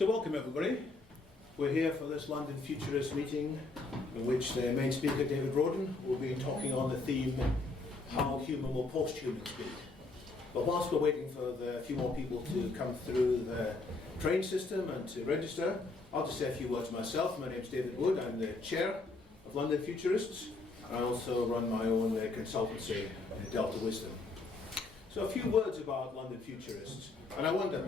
So welcome everybody. We're here for this London Futurists meeting in which the main speaker, David Roden, will be talking on the theme, how human will post-humans be? But whilst we're waiting for a few more people to come through the train system and to register, I'll just say a few words myself. My name's David Wood. I'm the chair of London Futurists. And I also run my own consultancy, Delta Wisdom. So a few words about London Futurists. And I wonder,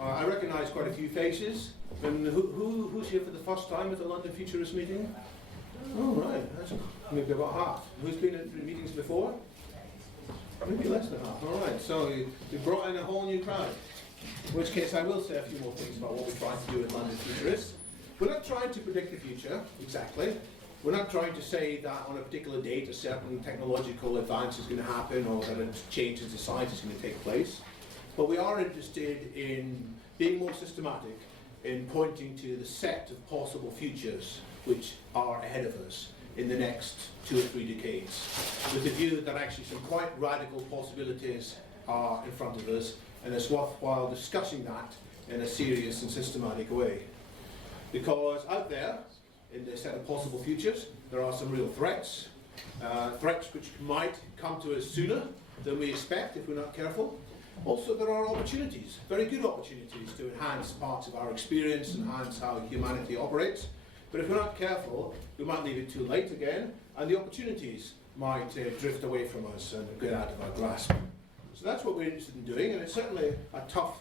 I recognise quite a few faces. And who's here for the first time at the London Futurist meeting? Oh, right, that's maybe about half. Who's been at meetings before? Maybe less than half. All right, so you brought in a whole new crowd. In which case, I will say a few more things about what we're trying to do at London Futurists. We're not trying to predict the future, exactly. We're not trying to say that on a particular date a certain technological advance is going to happen or that a change in society is going to take place. But we are interested in being more systematic in pointing to the set of possible futures which are ahead of us in the next 2 or 3 decades, with the view that actually some quite radical possibilities are in front of us, and it's worthwhile discussing that in a serious and systematic way. Because out there, in the set of possible futures, there are some real threats, threats which might come to us sooner than we expect if we're not careful. Also, there are opportunities, very good opportunities to enhance parts of our experience, enhance how humanity operates. But if we're not careful, we might leave it too late again, and the opportunities might drift away from us and get out of our grasp. So that's what we're interested in doing, and it's certainly a tough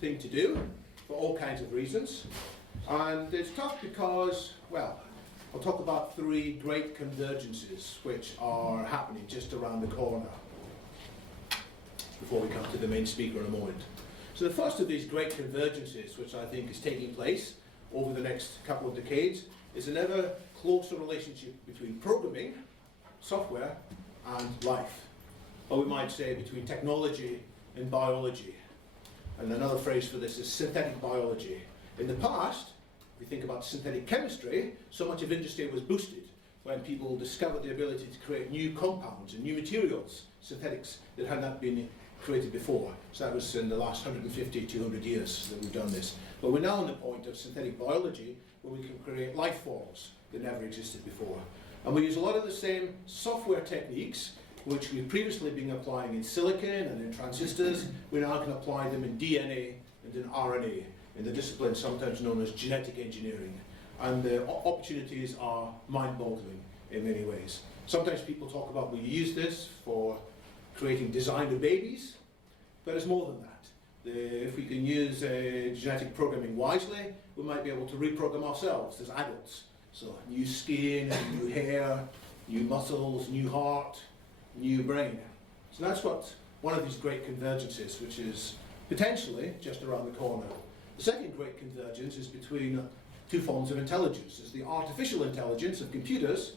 thing to do for all kinds of reasons. And it's tough because, well, I'll talk about 3 great convergences which are happening just around the corner before we come to the main speaker in a moment. So the first of these great convergences, which I think is taking place over the next couple of decades, is an ever closer relationship between programming, software, and life. Or we might say between technology and biology. And another phrase for this is synthetic biology. In the past, if you think about synthetic chemistry, so much of industry was boosted when people discovered the ability to create new compounds and new materials, synthetics, that had not been created before. So that was in the last 150, 200 years that we've done this. But we're now on the point of synthetic biology where we can create life forms that never existed before. And we use a lot of the same software techniques which we've previously been applying in silicon and in transistors. We now can apply them in DNA and in RNA, in the discipline sometimes known as genetic engineering. And the opportunities are mind-boggling in many ways. Sometimes people talk about we use this for creating designer babies, but it's more than that. If we can use genetic programming wisely, we might be able to reprogram ourselves as adults. So new skin, new hair, new muscles, new heart, new brain. So that's what one of these great convergences, which is potentially just around the corner. The second great convergence is between 2 forms of intelligence. There's the artificial intelligence of computers,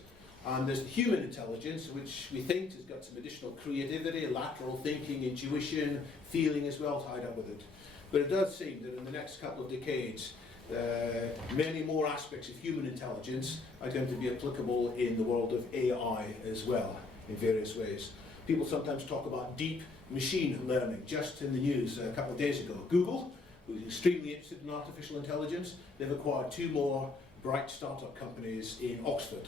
and there's the human intelligence, which we think has got some additional creativity, lateral thinking, intuition, feeling as well tied up with it. But it does seem that in the next couple of decades, many more aspects of human intelligence are going to be applicable in the world of AI as well, in various ways. People sometimes talk about deep machine learning. Just in the news a couple of days ago, Google, who's extremely interested in artificial intelligence, they've acquired 2 more bright startup companies in Oxford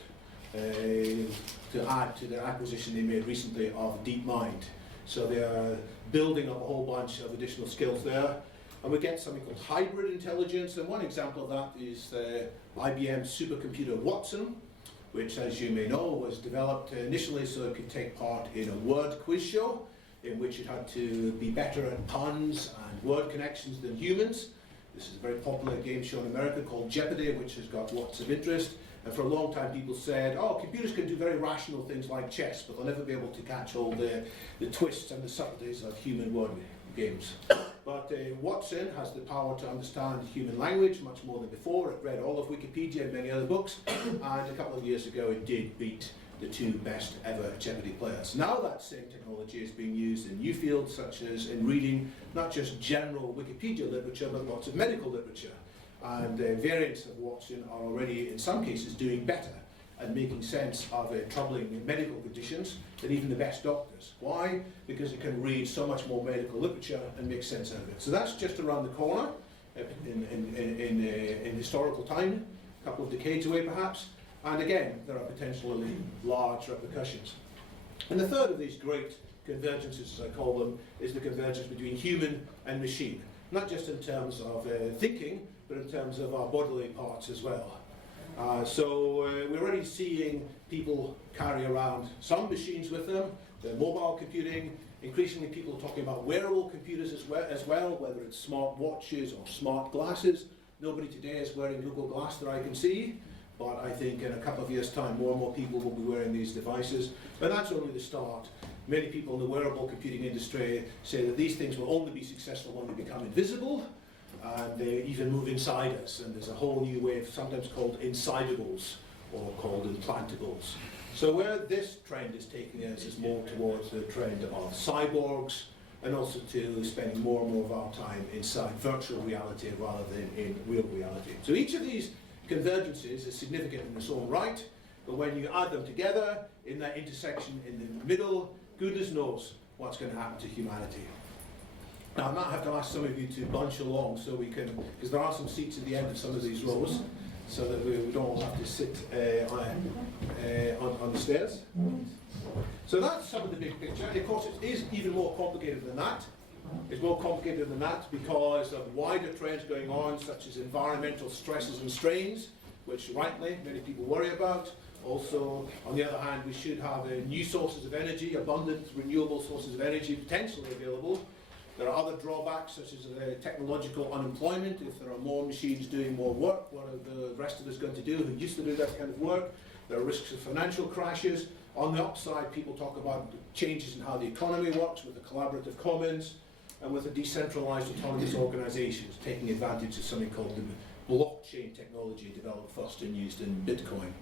to add to their acquisition they made recently of DeepMind. So they are building up a whole bunch of additional skills there. And we get something called hybrid intelligence, and one example of that is the IBM supercomputer Watson, which, as you may know, was developed initially so it could take part in a word quiz show, in which it had to be better at puns and word connections than humans. This is a very popular game show in America called Jeopardy, which has got lots of interest. And for a long time people said, oh, computers can do very rational things like chess, but they'll never be able to catch all the twists and the subtleties of human word games. But Watson has the power to understand human language much more than before. It read all of Wikipedia and many other books, and a couple of years ago it did beat the 2 best ever Jeopardy players. Now that same technology is being used in new fields, such as in reading not just general Wikipedia literature, but lots of medical literature. And variants of Watson are already, in some cases, doing better at making sense of troubling medical conditions than even the best doctors. Why? Because it can read so much more medical literature and make sense out of it. So that's just around the corner. in historical time, a couple of decades away perhaps, and again, there are potentially large repercussions. And the third of these great convergences, as I call them, is the convergence between human and machine, not just in terms of thinking, but in terms of our bodily parts as well. So we're already seeing people carry around some machines with them, the mobile computing, increasingly people talking about wearable computers as well, whether it's smart watches or smart glasses. Nobody today is wearing Google Glass that I can see, but I think in a couple of years' time more and more people will be wearing these devices. But that's only the start. Many people in the wearable computing industry say that these things will only be successful when they become invisible, and they even move inside us, and there's a whole new wave, sometimes called insidables, or called implantables. So where this trend is taking us is more towards the trend of cyborgs, and also to spending more and more of our time inside virtual reality rather than in real reality. So each of these convergences is significant in its own right, but when you add them together, in that intersection in the middle, goodness knows what's going to happen to humanity. Now I might have to ask some of you to bunch along so we can, because there are some seats at the end of some of these rows, so that we don't all have to sit on the stairs. So that's some of the big picture. And of course it is even more complicated than that. It's more complicated than that because of wider trends going on, such as environmental stresses and strains, which rightly many people worry about. Also, on the other hand, we should have new sources of energy, abundant renewable sources of energy potentially available. There are other drawbacks, such as technological unemployment. If there are more machines doing more work, what are the rest of us going to do who used to do that kind of work? There are risks of financial crashes. On the upside, people talk about changes in how the economy works with the collaborative commons and with the decentralized autonomous organizations, taking advantage of something called the blockchain technology developed first and used in Bitcoin.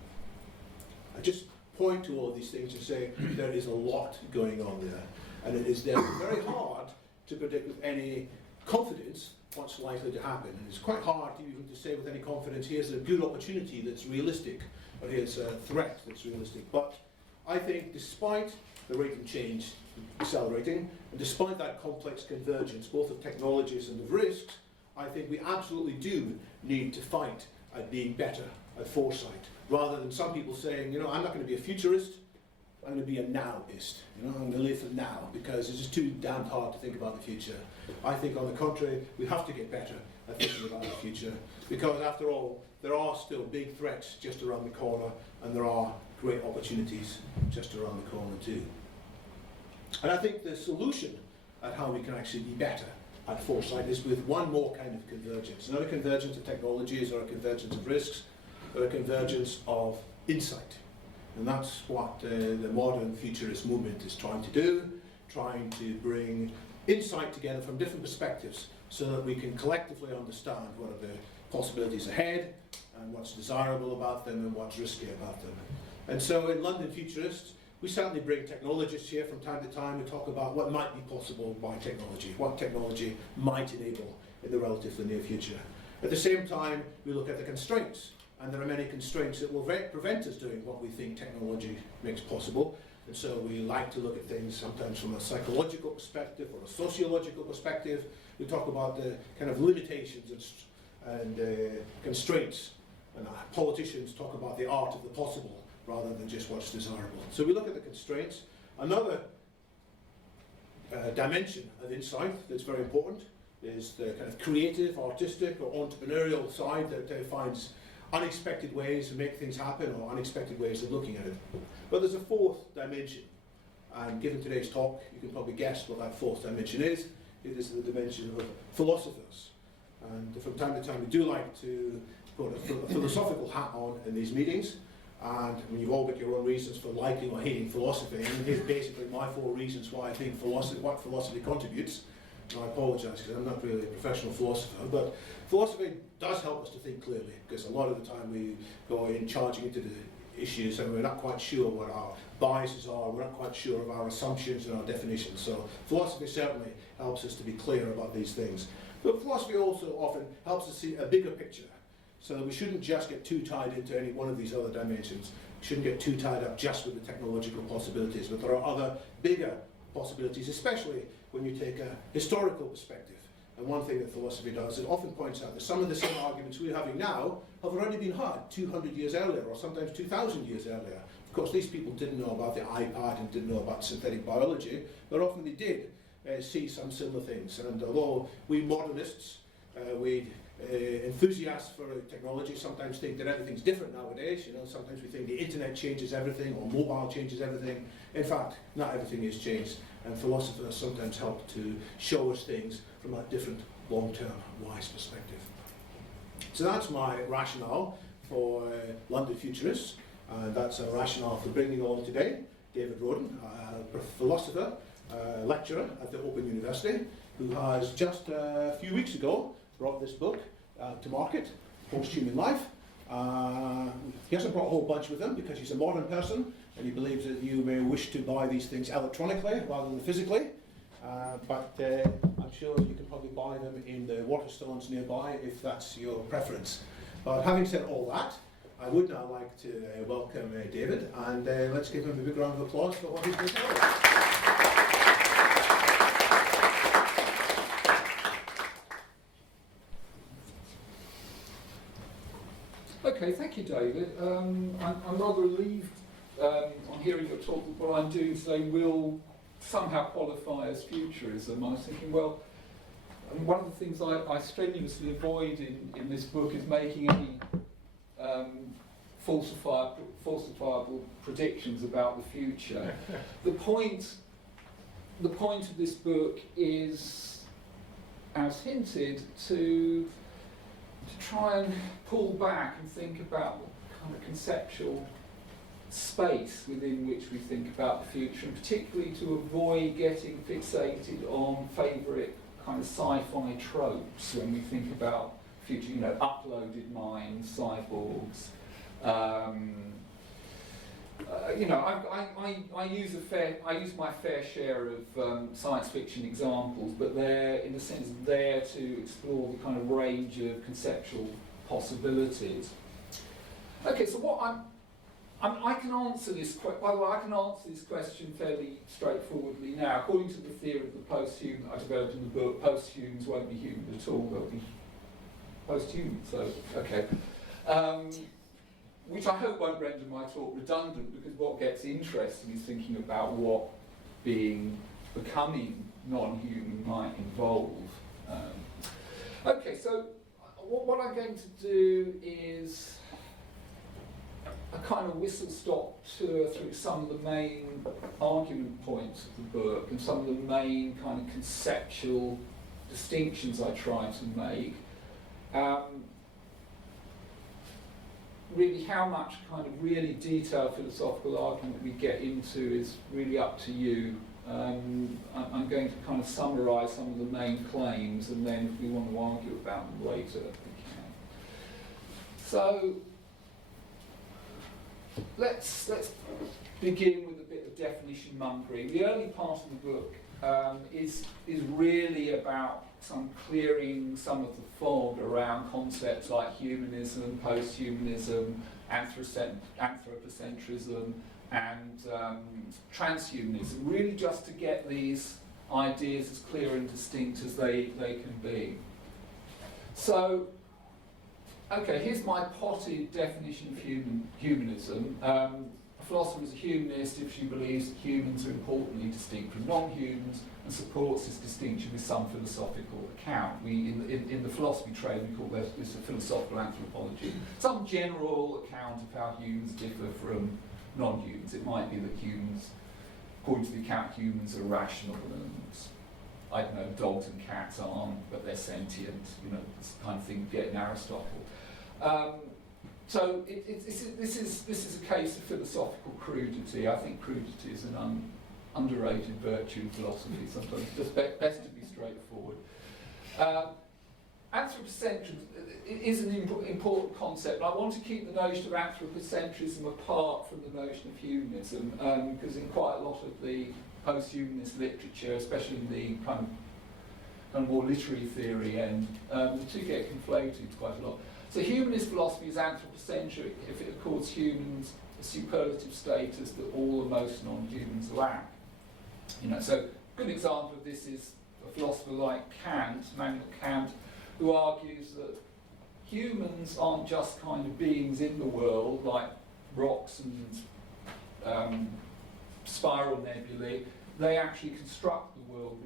I just point to all of these things and say there is a lot going on there, and it is therefore very hard to predict with any confidence what's likely to happen. And it's quite hard even to say with any confidence, here's a good opportunity that's realistic, or here's a threat that's realistic. But I think despite the rate of change accelerating, and despite that complex convergence, both of technologies and of risks, I think we absolutely do need to fight at being better at foresight, rather than some people saying, you know, I'm not going to be a futurist, I'm going to be a nowist. You know, I'm going to live for now because it's just too damn hard to think about the future. I think, on the contrary, we have to get better at thinking about the future because, after all, there are still big threats just around the corner, and there are great opportunities just around the corner too. And I think the solution at how we can actually be better at foresight is with one more kind of convergence. Not a convergence of technologies or a convergence of risks, but a convergence of insight. And that's what the modern futurist movement is trying to do, trying to bring insight together from different perspectives so that we can collectively understand what are the possibilities ahead and what's desirable about them and what's risky about them. And so in London Futurists, we certainly bring technologists here from time to time to talk about what might be possible by technology, what technology might enable in the relatively near future. At the same time, we look at the constraints. And there are many constraints that will prevent us doing what we think technology makes possible. And so we like to look at things sometimes from a psychological perspective or a sociological perspective. We talk about the kind of limitations and constraints. And politicians talk about the art of the possible rather than just what's desirable. So we look at the constraints. Another dimension of insight that's very important is the kind of creative, artistic, or entrepreneurial side that finds unexpected ways to make things happen, or unexpected ways of looking at it. But there's a fourth dimension, and given today's talk, you can probably guess what that fourth dimension is. It is the dimension of philosophers. And from time to time, we do like to put a philosophical hat on in these meetings, and I mean, you've all got your own reasons for liking or hating philosophy, and here's basically my 4 reasons why I think philosophy contributes. And I apologise because I'm not really a professional philosopher, but philosophy does help us to think clearly, because a lot of the time we go in charging into the issues and we're not quite sure what our biases are, we're not quite sure of our assumptions and our definitions. So philosophy certainly helps us to be clear about these things. But philosophy also often helps us see a bigger picture, so that we shouldn't just get too tied into any one of these other dimensions. We shouldn't get too tied up just with the technological possibilities, but there are other bigger possibilities, especially when you take a historical perspective. And one thing that philosophy does, it often points out that some of the same arguments we're having now have already been had 200 years earlier, or sometimes 2,000 years earlier. Of course, these people didn't know about the iPad and didn't know about synthetic biology, but often they did see some similar things. And although we modernists, we enthusiasts for technology sometimes think that everything's different nowadays. You know, sometimes we think the internet changes everything or mobile changes everything. In fact, not everything is changed, and philosophers sometimes help to show us things from a different long-term wise perspective. So that's my rationale for London Futurists, and that's a rationale for bringing along today David Roden, a philosopher, lecturer at the Open University, who has just a few weeks ago brought this book to market, Posthuman Life. He hasn't brought a whole bunch with him because he's a modern person and he believes that you may wish to buy these things electronically rather than physically. But I'm sure you can probably buy them in the Waterstones nearby if that's your preference. But having said all that, I would now like to welcome David, and let's give him a big round of applause for what he's been telling us. Okay, thank you, David. I'm rather relieved on hearing your talk that what I'm doing today will somehow qualify as futurism. I was thinking, well, one of the things I strenuously avoid in this book is making any falsifiable predictions about the future. The point of this book is, as hinted, to try and pull back and think about the kind of conceptual space within which we think about the future, and particularly to avoid getting fixated on favourite kind of sci-fi tropes when we think about future, you know, uploaded minds, cyborgs. You know, I use my fair share of science fiction examples, but they're in a sense there to explore the kind of range of conceptual possibilities. Okay, so what I can answer this. By the way, I can answer this question fairly straightforwardly now. According to the theory of the post-human I developed in the book, post-humans won't be human at all; they'll be post-human. So, okay. Which I hope won't render my talk redundant, because what gets interesting is thinking about what becoming non-human might involve. Okay, so what I'm going to do is a kind of whistle-stop tour through some of the main argument points of the book and some of the main kind of conceptual distinctions I try to make. Really, how much kind of really detailed philosophical argument we get into is really up to you. I'm going to kind of summarise some of the main claims, and then if we want to argue about them later, we can. So let's begin with a bit of definition mongering. The early part of the book is really about clearing some of the fog around concepts like humanism, posthumanism, anthropocentrism, and transhumanism, really just to get these ideas as clear and distinct as they can be. So, okay, here's my potted definition of humanism. A philosopher is a humanist if she believes that humans are importantly distinct from non-humans and supports this distinction with some philosophical account. In the philosophy trade, we call this a philosophical anthropology. Some general account of how humans differ from non-humans. It might be that humans, according to the account, humans are rational and, I don't know, dogs and cats aren't, but they're sentient. You know, this kind of thing you get in Aristotle. So this is a case of philosophical crudity. I think crudity is an underrated virtue in philosophy sometimes. Just best to be straightforward. Anthropocentrism is an important concept. I want to keep the notion of anthropocentrism apart from the notion of humanism, because in quite a lot of the post-humanist literature, especially in the kind of more literary theory end, the two get conflated quite a lot. So humanist philosophy is anthropocentric if it accords humans a superlative status that all the most non-humans lack. You know, so a good example of this is a philosopher like Kant, Immanuel Kant, who argues that humans aren't just kind of beings in the world like rocks and spiral nebulae. They actually construct the world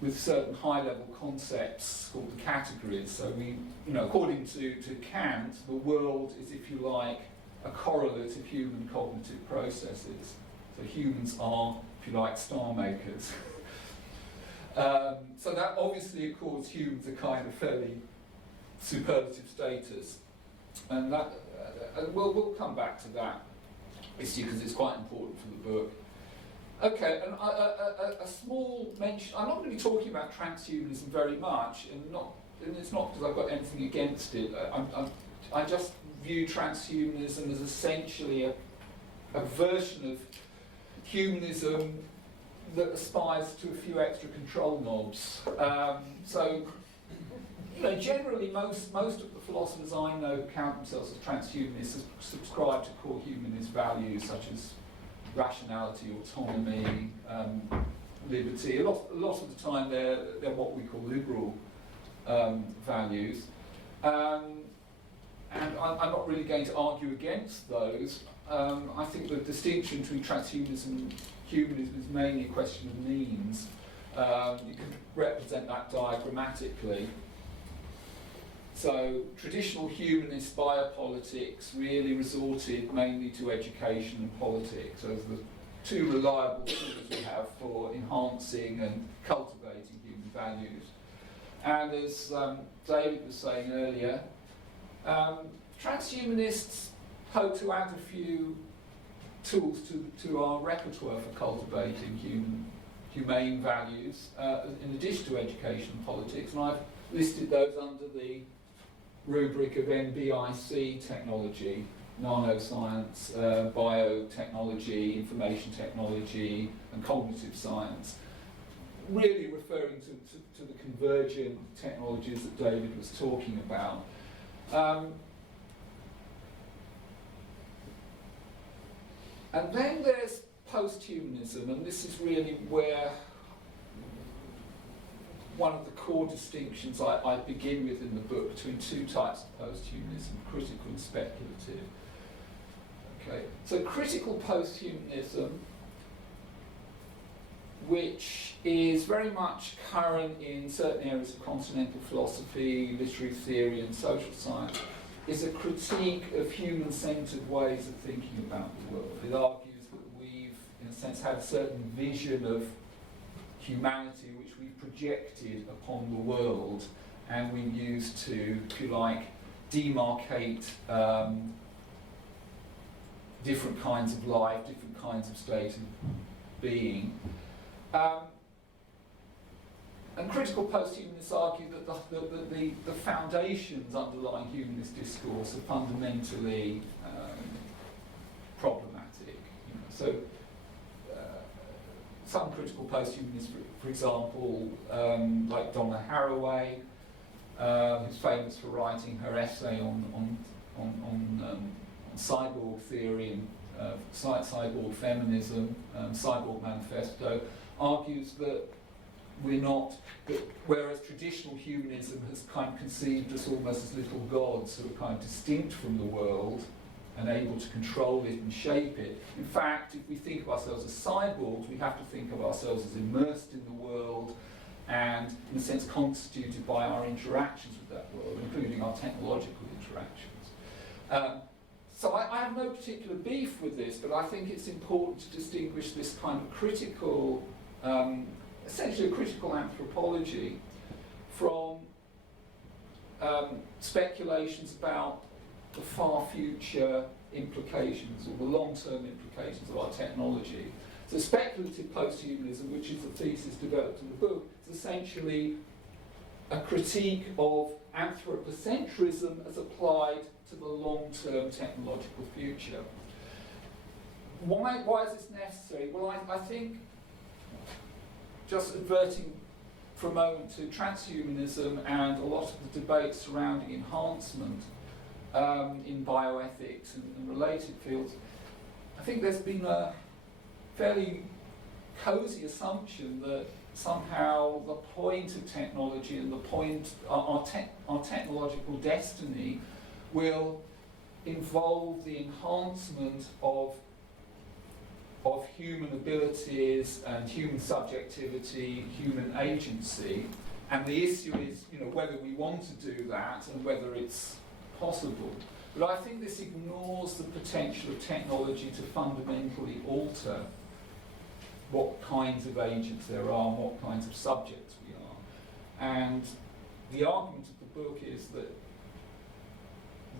with certain high-level concepts called the categories. So according to Kant, the world is, if you like, a correlate of human cognitive processes. So humans are, if you like, star makers. So that obviously accords humans a kind of fairly superlative status, and that we'll come back to that issue because it's quite important for the book. Okay, and a small mention. I'm not going to be talking about transhumanism very much, and it's not because I've got anything against it. I just view transhumanism as essentially a version of humanism that aspires to a few extra control knobs. Generally, most of the philosophers I know who count themselves as transhumanists subscribe to core humanist values such as rationality, autonomy, liberty. A lot of the time, they're what we call liberal values, and I'm not really going to argue against those. I think the distinction between transhumanism and humanism is mainly a question of means. You can represent that diagrammatically. So traditional humanist biopolitics really resorted mainly to education and politics as the two reliable tools we have for enhancing and cultivating human values. And as David was saying earlier, transhumanists hope to add a few tools to our repertoire for cultivating humane values in addition to education and politics, and I've listed those under the rubric of NBIC technology: nanoscience, biotechnology, information technology, and cognitive science, really referring to the convergent technologies that David was talking about. And then there's posthumanism, and this is really where one of the core distinctions I begin with in the book between two types of posthumanism, critical and speculative. Okay, so critical posthumanism, which is very much current in certain areas of continental philosophy, literary theory, and social science, is a critique of human-centered ways of thinking about the world. It argues that we've, in a sense, had a certain vision of humanity which we've projected upon the world, and we've used to, if you like, demarcate different kinds of life, different kinds of state of being. And critical posthumanists argue that the foundations underlying humanist discourse are fundamentally problematic. So some critical posthumanists, for example, like Donna Haraway, who's famous for writing her essay on cyborg theory and cyborg feminism, Cyborg Manifesto, argues that whereas traditional humanism has kind of conceived us almost as little gods who are kind of distinct from the world and able to control it and shape it. In fact, if we think of ourselves as cyborgs, we have to think of ourselves as immersed in the world and, in a sense, constituted by our interactions with that world, including our technological interactions. So I have no particular beef with this, but I think it's important to distinguish this kind of critical, essentially a critical anthropology, from speculations about the far future implications or the long-term implications of our technology. So speculative posthumanism, which is the thesis developed in the book, is essentially a critique of anthropocentrism as applied to the long-term technological future. Why is this necessary? Well, I think, just adverting for a moment to transhumanism and a lot of the debate surrounding enhancement in bioethics and related fields, I think there's been a fairly cosy assumption that somehow the point of technology and the point, our technological destiny will involve the enhancement of human abilities and human subjectivity, human agency, and the issue is, whether we want to do that and whether it's possible. But I think this ignores the potential of technology to fundamentally alter what kinds of agents there are and what kinds of subjects we are. And the argument of the book is that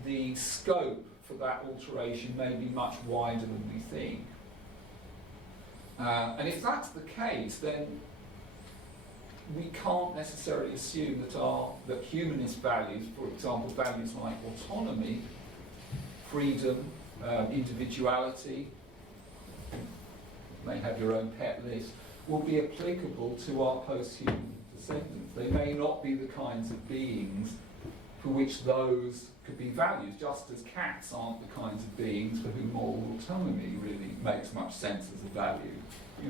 the scope for that alteration may be much wider than we think. And if that's the case, then we can't necessarily assume that humanist values, for example, values like autonomy, freedom, individuality, you may have your own pet list, will be applicable to our post-human descendants. They may not be the kinds of beings for which those could be values, just as cats aren't the kinds of beings for whom moral autonomy really makes much sense as a value. I'm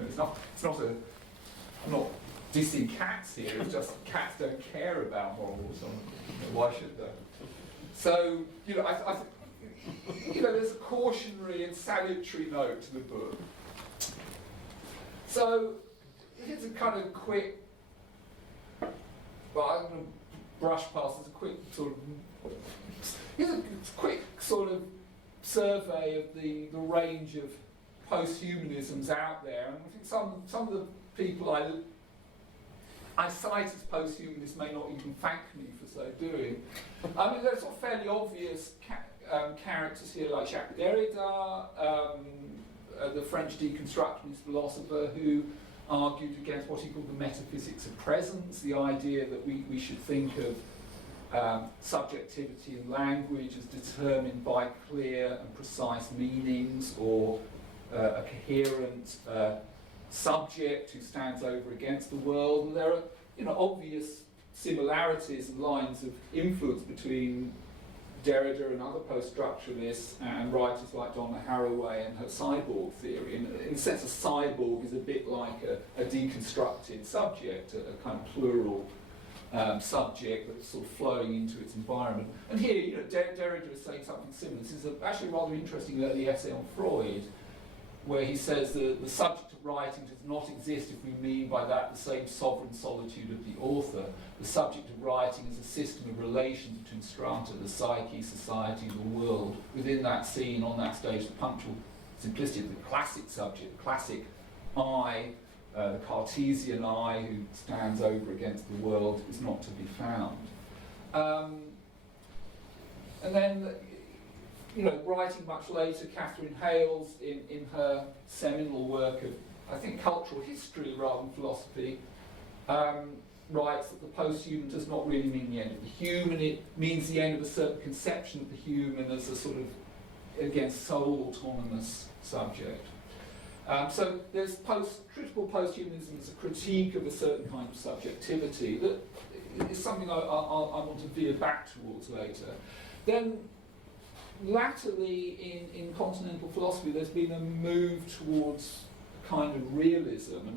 not dissing cats here, it's just cats don't care about moral autonomy. Why should they? So, I there's a cautionary and salutary note to the book. So, here's a kind of quick, I'm going to brush past this, here's a quick sort of survey of the range of post-humanisms out there, and I think some of the people I cite as post-humanists may not even thank me for so doing. I mean, there's sort of fairly obvious characters here like Jacques Derrida, the French deconstructionist philosopher who argued against what he called the metaphysics of presence, the idea that we should think of subjectivity in language as determined by clear and precise meanings, or a coherent subject who stands over against the world. And there are obvious similarities and lines of influence between Derrida and other post-structuralists and writers like Donna Haraway and her cyborg theory. In a sense, a cyborg is a bit like a deconstructed subject, a kind of plural subject that's sort of flowing into its environment. And here, Derrida is saying something similar. This is actually a rather interesting early essay on Freud, where he says the subject of writing does not exist if we mean by that the same sovereign solitude of the author. The subject of writing is a system of relations between strata, the psyche, society, the world. Within that scene, on that stage, the punctual simplicity of the classic subject, the classic I, the Cartesian I who stands over against the world, is not to be found. And then, writing much later, Catherine Hales, in her seminal work of, I think, cultural history rather than philosophy, writes that the post-human does not really mean the end of the human, it means the end of a certain conception of the human as a sort of, again, sole autonomous subject. So there's critical post-humanism as a critique of a certain kind of subjectivity that is something I want to veer back towards later. Then, latterly in continental philosophy, there's been a move towards a kind of realism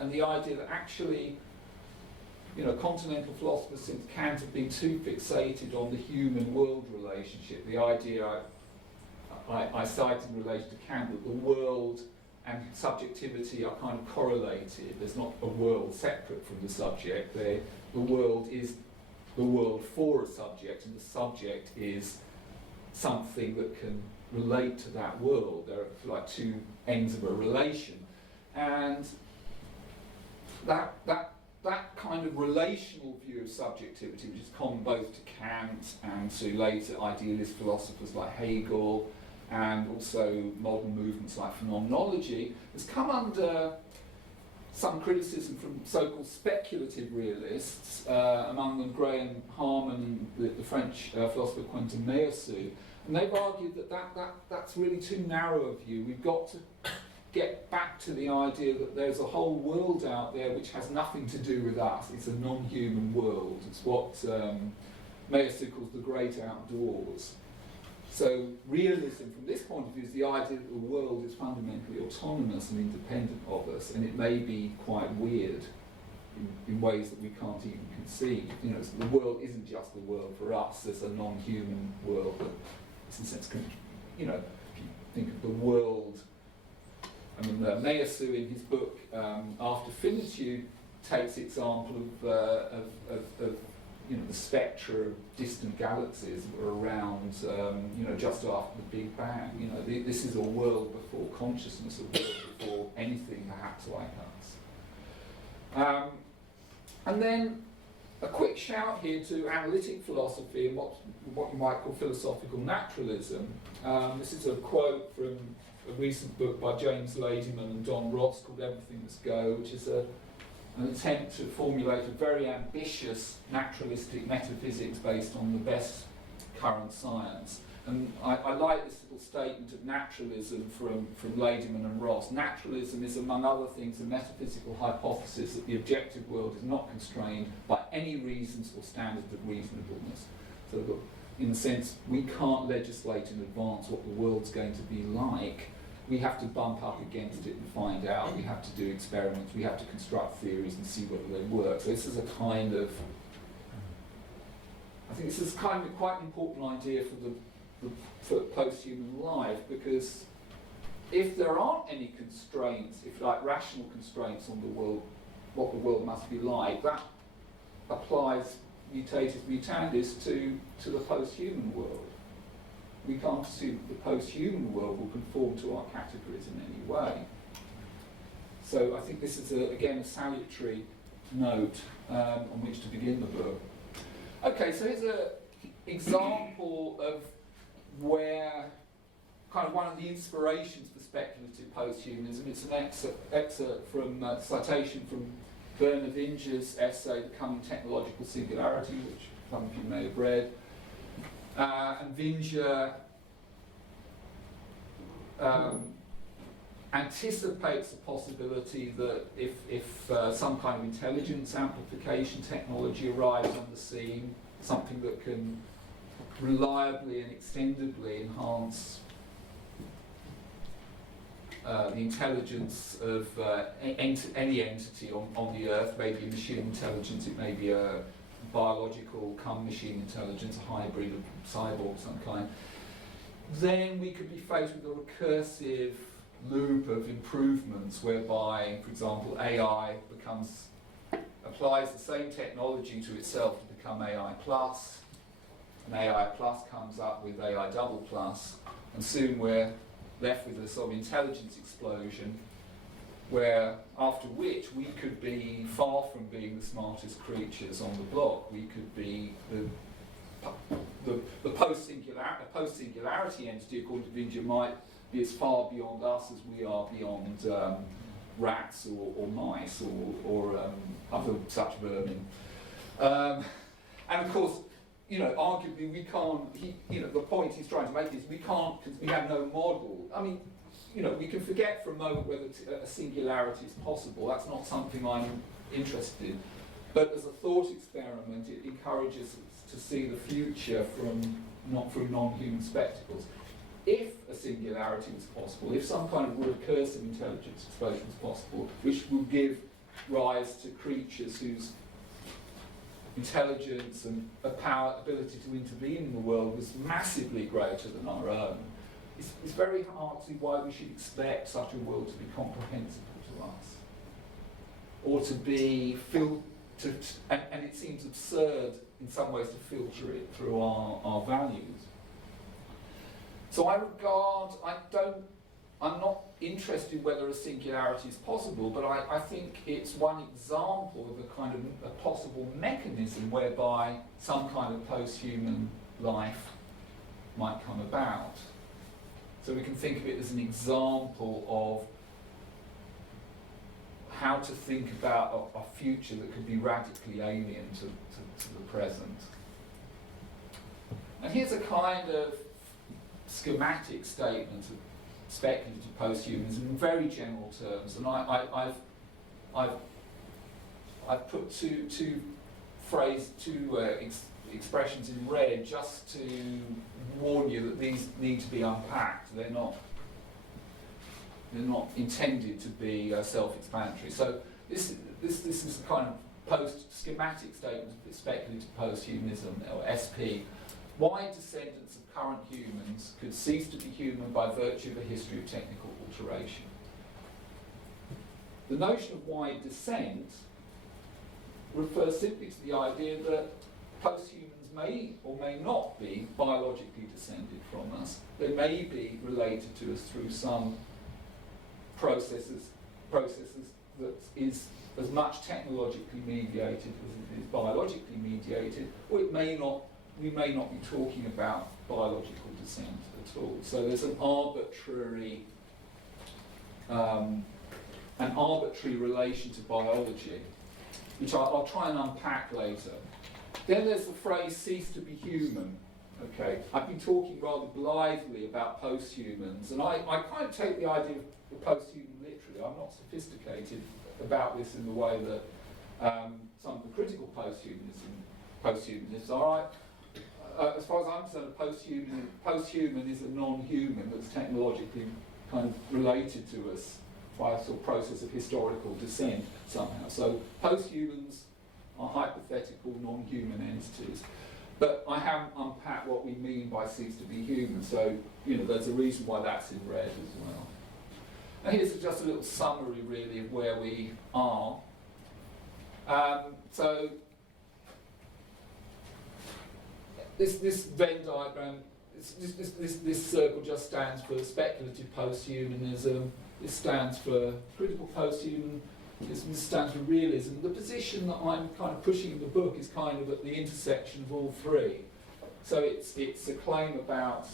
and the idea that actually, continental philosophers since Kant have been too fixated on the human-world relationship. The idea I cite in relation to Kant that the world and subjectivity are kind of correlated. There's not a world separate from the subject. The world is the world for a subject, and the subject is something that can relate to that world. There are like two ends of a relation, and that kind of relational view of subjectivity, which is common both to Kant and to later idealist philosophers like Hegel, and also modern movements like phenomenology, has come under some criticism from so-called speculative realists, among them Graham Harman and the French philosopher Quentin Meillassoux, and they've argued that's really too narrow a view. We've got to get back to the idea that there's a whole world out there which has nothing to do with us. It's a non-human world. It's what Meillassoux calls the great outdoors. So realism from this point of view is the idea that the world is fundamentally autonomous and independent of us, and it may be quite weird in ways that we can't even conceive. You know, the world isn't just the world for us. There's a non-human world that, in a sense, you know, if you think of the world. I mean, Meyasu in his book After Finitude takes example of you know, the spectra of distant galaxies that were around, you know, just after the Big Bang. You know, this is a world before consciousness, a world before anything perhaps like us. And then a quick shout here to analytic philosophy and what you might call philosophical naturalism. This is a quote from a recent book by James Ladyman and Don Ross called Everything Must Go, which is an attempt to formulate a very ambitious naturalistic metaphysics based on the best current science. And I like this little statement of naturalism from Ladyman and Ross. Naturalism is, among other things, a metaphysical hypothesis that the objective world is not constrained by any reasons or standards of reasonableness. So in a sense, we can't legislate in advance what the world's going to be like. We have to bump up against it and find out. We have to do experiments. We have to construct theories and see whether they work. So this is a kind of, I think this is kind of quite an important idea for post-human life, because if there aren't any constraints, if you like rational constraints on the world, what the world must be like, that applies mutatis mutandis to the post-human world. We can't assume that the post-human world will conform to our categories in any way. So I think this is, again, a salutary note on which to begin the book. Okay, so here's an example of where kind of one of the inspirations for speculative post-humanism. It's an excerpt from citation from Werner Winger's essay, The Coming Technological Singularity, which some of you may have read. And Winger anticipates the possibility that if some kind of intelligence amplification technology arrives on the scene, something that can reliably and extendedly enhance the intelligence of any entity on the Earth, maybe machine intelligence, it may be a biological machine intelligence, a hybrid of cyborg of some kind, then we could be faced with a recursive loop of improvements whereby, for example, AI applies the same technology to itself to become AI plus, and AI plus comes up with AI double plus, and soon we're left with a sort of intelligence explosion where, after which, we could be far from being the smartest creatures on the block. We could be the post-singularity entity, according to Winger, might be as far beyond us as we are beyond rats or mice or other such vermin. And of course, you know, arguably we can't, the point he's trying to make is we can't, because we have no model. I mean, you know, we can forget for a moment whether a singularity is possible. That's not something I'm interested in. But as a thought experiment, it encourages us to see the future not through non-human spectacles. If a singularity was possible, if some kind of recursive intelligence explosion was possible, which will give rise to creatures whose intelligence and ability to intervene in the world was massively greater than our own, it's very hard to see why we should expect such a world to be comprehensible to us, or to be and it seems absurd in some ways to filter it through our values. So I'm not interested whether a singularity is possible, but I think it's one example of a kind of a possible mechanism whereby some kind of post-human life might come about. So we can think of it as an example of how to think about a future that could be radically alien to the present. And here's a kind of schematic statement of speculative posthumanism in very general terms, and I've put two expressions in red just to warn you that these need to be unpacked. They're not intended to be self-explanatory. So this is a kind of schematic statement of speculative posthumanism, or SP, why descendants of current humans could cease to be human by virtue of a history of technical alteration. The notion of wide descent refers simply to the idea that posthumans may or may not be biologically descended from us. They may be related to us through some processes that is as much technologically mediated as it is biologically mediated, or it may not. We may not be talking about biological descent at all. So there's an arbitrary relation to biology, which I'll try and unpack later. Then there's the phrase "cease to be human." Okay, I've been talking rather blithely about posthumans, and I kind of take the idea of the posthuman literally. I'm not sophisticated about this in the way that some of the critical posthumanists are. As far as I'm concerned, a posthuman is a non-human that's technologically kind of related to us by a sort of process of historical descent somehow. So posthumans are hypothetical non-human entities. But I haven't unpacked what we mean by cease to be human, so there's a reason why that's in red as well. And here's just a little summary really of where we are. So this Venn diagram, this circle just stands for speculative posthumanism. This stands for critical posthuman. This stands for realism. The position that I'm kind of pushing in the book is kind of at the intersection of all three. So it's a claim about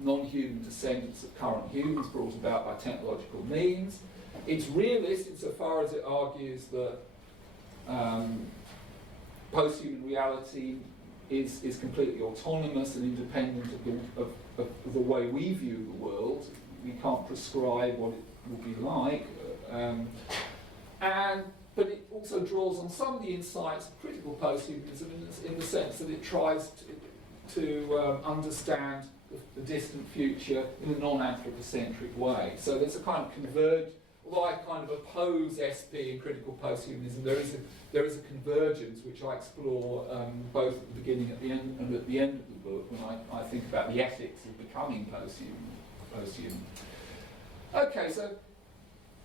non-human descendants of current humans brought about by technological means. It's realist insofar as it argues that posthuman reality is completely autonomous and independent of the way we view the world. We can't prescribe what it will be like. But it also draws on some of the insights of critical posthumanism in the sense that it tries to understand the distant future in a non-anthropocentric way. So there's a kind of although I kind of oppose SP in critical posthumanism, there is a convergence which I explore both at the beginning and at the end of the book when I think about the ethics of becoming posthuman. Okay, so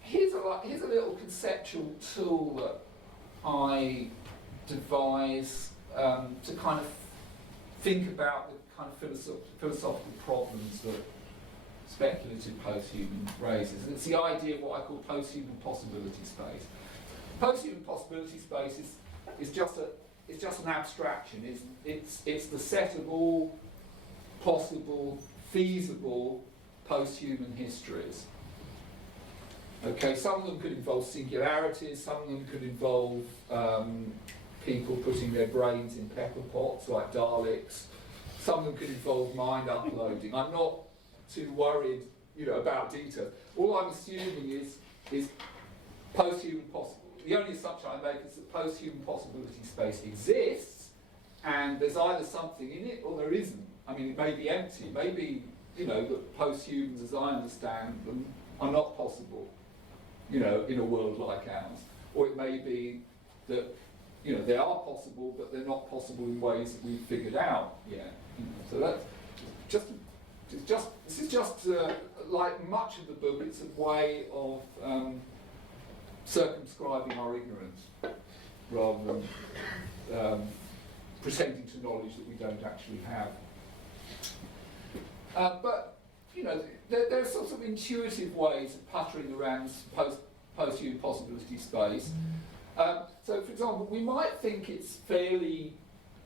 here's a little conceptual tool that I devise to kind of think about the kind of philosophical problems that speculative posthuman raises. And it's the idea of what I call posthuman possibility space. Posthuman possibility space is just an abstraction. It's the set of all possible, feasible posthuman histories. Okay, some of them could involve singularities, some of them could involve people putting their brains in pepper pots like Daleks, some of them could involve mind uploading. I'm not too worried, about details. All I'm assuming is posthuman possible. The only assumption I make is that posthuman possibility space exists, and there's either something in it or there isn't. I mean, it may be empty. Maybe, that posthumans, as I understand them, are not possible, in a world like ours. Or it may be that, they are possible, but they're not possible in ways that we've figured out yet. So that's this is just like much of the book. It's a way of circumscribing our ignorance rather than pretending to knowledge that we don't actually have. But there are sorts of intuitive ways of puttering around this posthuman possibility space. So, for example, we might think it's fairly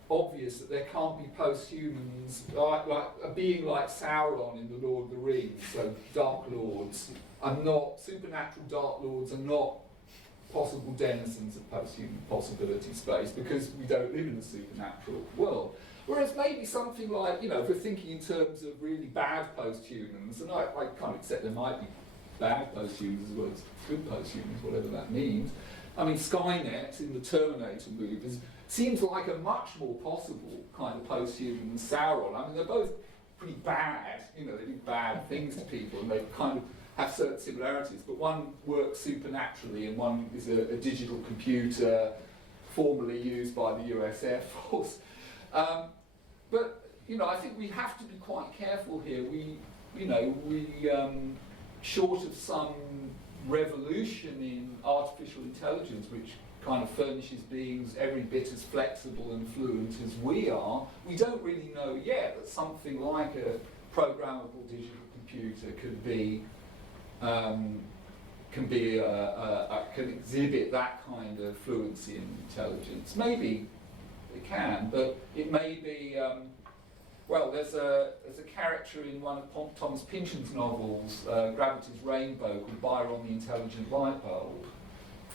obvious that there can't be posthumans like a being like Sauron in the Lord of the Rings. So Dark Lords are not, supernatural Dark Lords are not possible denizens of posthuman possibility space because we don't live in a supernatural world. Whereas maybe something like, if we're thinking in terms of really bad posthumans, and I kind of accept there might be bad posthumans as well as good posthumans, whatever that means. I mean, Skynet in the Terminator movies seems like a much more possible kind of posthuman than Sauron. I mean, they're both pretty bad, they do bad things to people, and they kind of have certain similarities, but one works supernaturally and one is a digital computer formerly used by the US Air Force. But I think we have to be quite careful here. We short of some revolution in artificial intelligence, which kind of furnishes beings every bit as flexible and fluent as we are, we don't really know yet that something like a programmable digital computer can exhibit that kind of fluency and intelligence. Maybe it can, but it may be. There's a character in one of Thomas Pynchon's novels, Gravity's Rainbow, called Byron the Intelligent Light Bulb.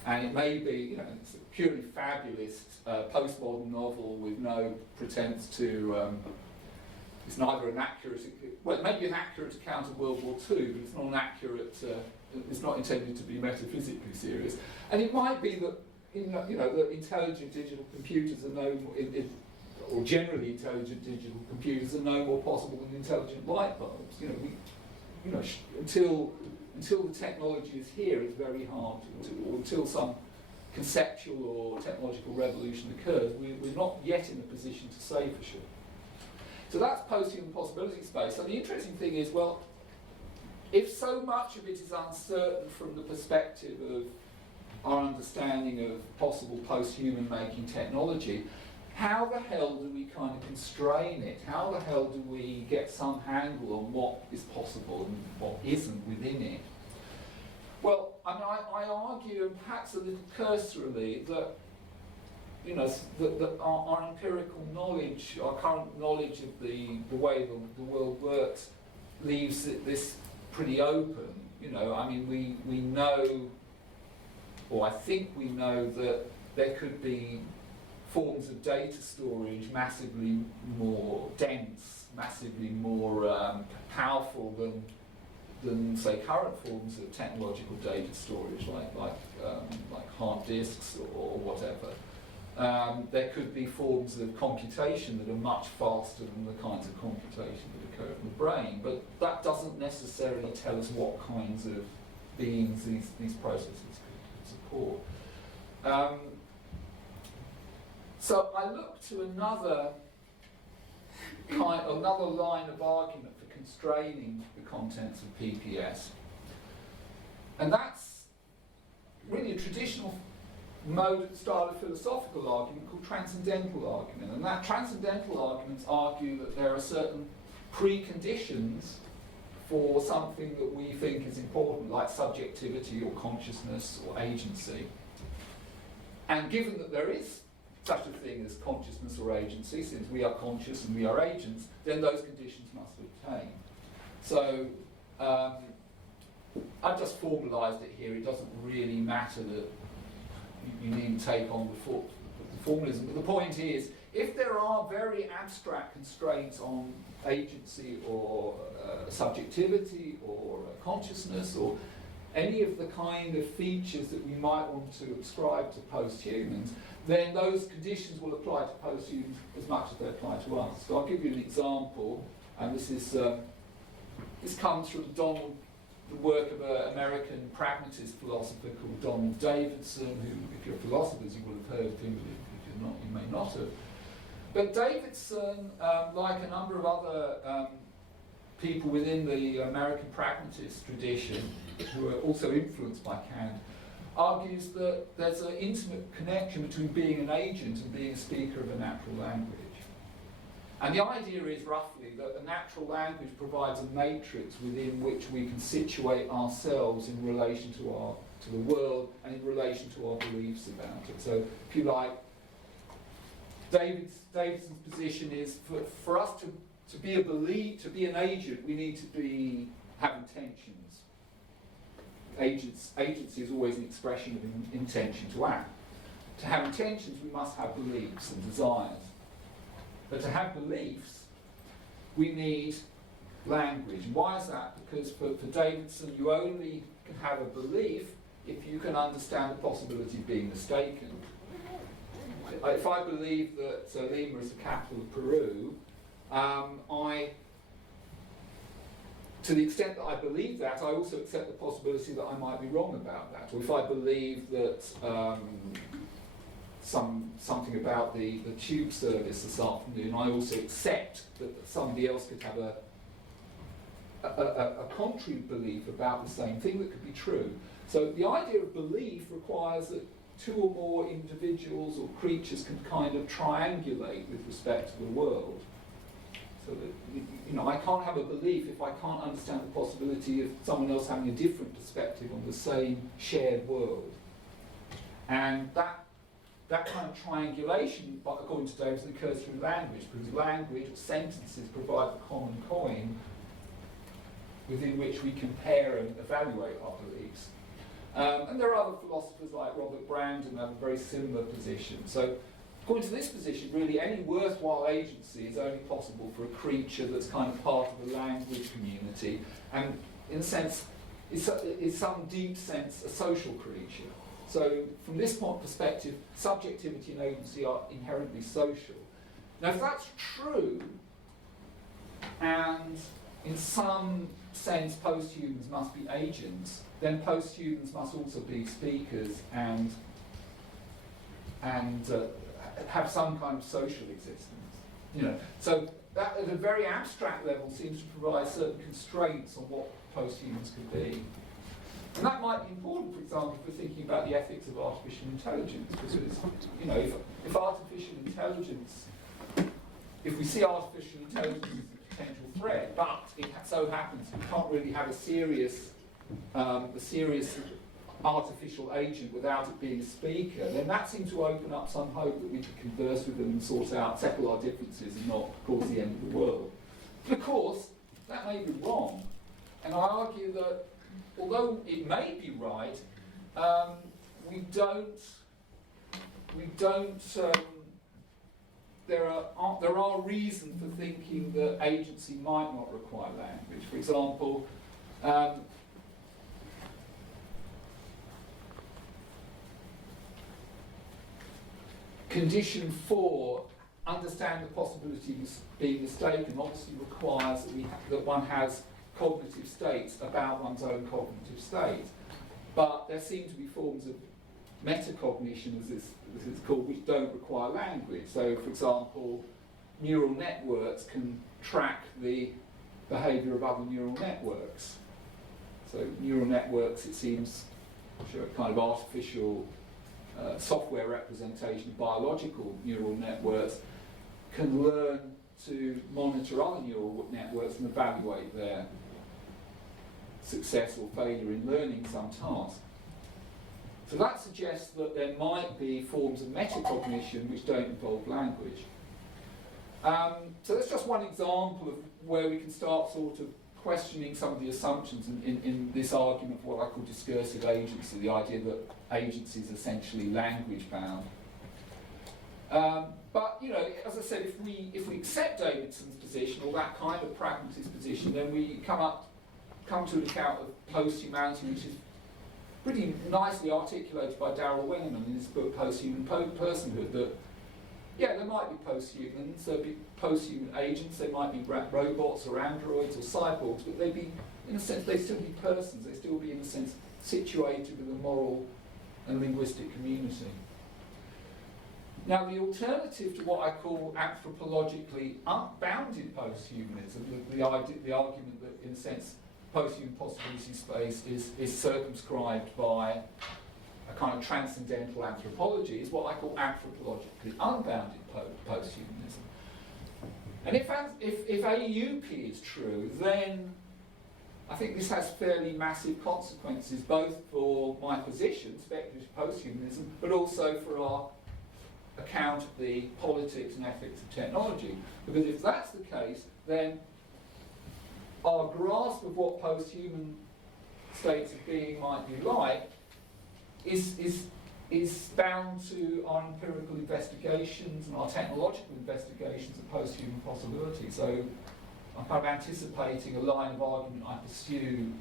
And it may be, it's a purely fabulous postmodern novel with no pretense to, it's neither an accurate, well, it may be an accurate account of World War II, but it's not an accurate, it's not intended to be metaphysically serious. And it might be that, that intelligent digital computers are no more, or generally intelligent digital computers are no more possible than intelligent light bulbs. Until the technology is here, it's very hard or until some conceptual or technological revolution occurs, we're not yet in a position to say for sure. So that's post-human possibility space. So the interesting thing is, well, if so much of it is uncertain from the perspective of our understanding of possible post-human making technology, how the hell do we kind of constrain it? How the hell do we get some handle on what is possible and what isn't within it? Well, I argue, and perhaps a little cursorily, that that our empirical knowledge, our current knowledge of the way the world works, leaves this pretty open. We know, or I think we know, that there could be forms of data storage massively more dense, massively more powerful than say current forms of technological data storage, like hard disks or whatever. There could be forms of computation that are much faster than the kinds of computation that occur in the brain, but that doesn't necessarily tell us what kinds of beings these processes could support. So I look to another line of argument for constraining the contents of PPS, and that's really a traditional style of philosophical argument called transcendental argument. And that transcendental arguments argue that there are certain preconditions for something that we think is important, like subjectivity or consciousness or agency. And given that there is such a thing as consciousness or agency, since we are conscious and we are agents, then those conditions must obtain. So I've just formalised it here. It doesn't really matter that you needn't take on the formalism. But the point is, if there are very abstract constraints on agency or subjectivity or consciousness or any of the kind of features that we might want to ascribe to posthumans, then those conditions will apply to posthumans as much as they apply to us. So I'll give you an example, and this comes from the work of an American pragmatist philosopher called Donald Davidson, who, if you're philosophers, you will have heard of him, if you're not, you may not have. But Davidson, like a number of other people within the American pragmatist tradition, who are also influenced by Kant, argues that there's an intimate connection between being an agent and being a speaker of a natural language. And the idea is roughly that a natural language provides a matrix within which we can situate ourselves in relation to the world and in relation to our beliefs about it. So, if you like, Davidson's position is for us to be an agent, we need to have intentions. Agency is always an expression of an intention to act. To have intentions, we must have beliefs and desires. But to have beliefs, we need language. Why is that? Because for Davidson, you only can have a belief if you can understand the possibility of being mistaken. If I believe that Lima is the capital of Peru, to the extent that I believe that, I also accept the possibility that I might be wrong about that. Or if I believe that something about the tube service this afternoon, I also accept that somebody else could have a contrary belief about the same thing that could be true. So the idea of belief requires that two or more individuals or creatures can kind of triangulate with respect to the world. So that, I can't have a belief if I can't understand the possibility of someone else having a different perspective on the same shared world. And that kind of triangulation, according to Davidson, occurs through language, because language or sentences provide the common coin within which we compare and evaluate our beliefs. And there are other philosophers like Robert Brandon who have a very similar position. So according to this position, really any worthwhile agency is only possible for a creature that's kind of part of a language community, and in a sense, is some deep sense a social creature. So from this point perspective, subjectivity and agency are inherently social. Now if that's true, and in some sense posthumans must be agents, then posthumans must also be speakers and have some kind of social existence. So that at a very abstract level seems to provide certain constraints on what posthumans could be. And that might be important, for example, for thinking about the ethics of artificial intelligence, because if artificial intelligence, if we see artificial intelligence as a potential threat, but it so happens we can't really have a serious artificial agent without it being a speaker, then that seems to open up some hope that we could converse with them and settle our differences and not cause the end of the world. But of course, that may be wrong. And I argue that although it may be right, there are reasons for thinking that agency might not require language. For example, condition 4, understand the possibility of being mistaken, obviously requires that one has cognitive states about one's own cognitive state. But there seem to be forms of metacognition, as it's called, which don't require language. So, for example, neural networks can track the behaviour of other neural networks. So neural networks, it seems, show a kind of artificial software representation of biological neural networks, can learn to monitor other neural networks and evaluate their success or failure in learning some task. So that suggests that there might be forms of metacognition which don't involve language. So that's just one example of where we can start sort of questioning some of the assumptions in this argument for what I call discursive agency, the idea that agency is essentially language bound. But as I said, if we accept Davidson's position or that kind of pragmatist position, then we come to an account of post-humanity, which is pretty nicely articulated by Darrell Wennerman in his book Posthuman Personhood, that there might be posthumans, there'll be posthuman agents, they might be robots or androids or cyborgs, but they'd be, in a sense, they'd still be persons, they'd still be, in a sense, situated with a moral and linguistic community. Now, the alternative to what I call anthropologically unbounded posthumanism, the argument that, in a sense, posthuman possibility space is circumscribed by a kind of transcendental anthropology, is what I call anthropologically unbounded posthumanism. And if AUP is true, then I think this has fairly massive consequences, both for my position, speculative posthumanism, but also for our account of the politics and ethics of technology. Because if that's the case, then our grasp of what posthuman states of being might be like is bound to our empirical investigations and our technological investigations of posthuman possibility. So I'm kind of anticipating a line of argument I pursue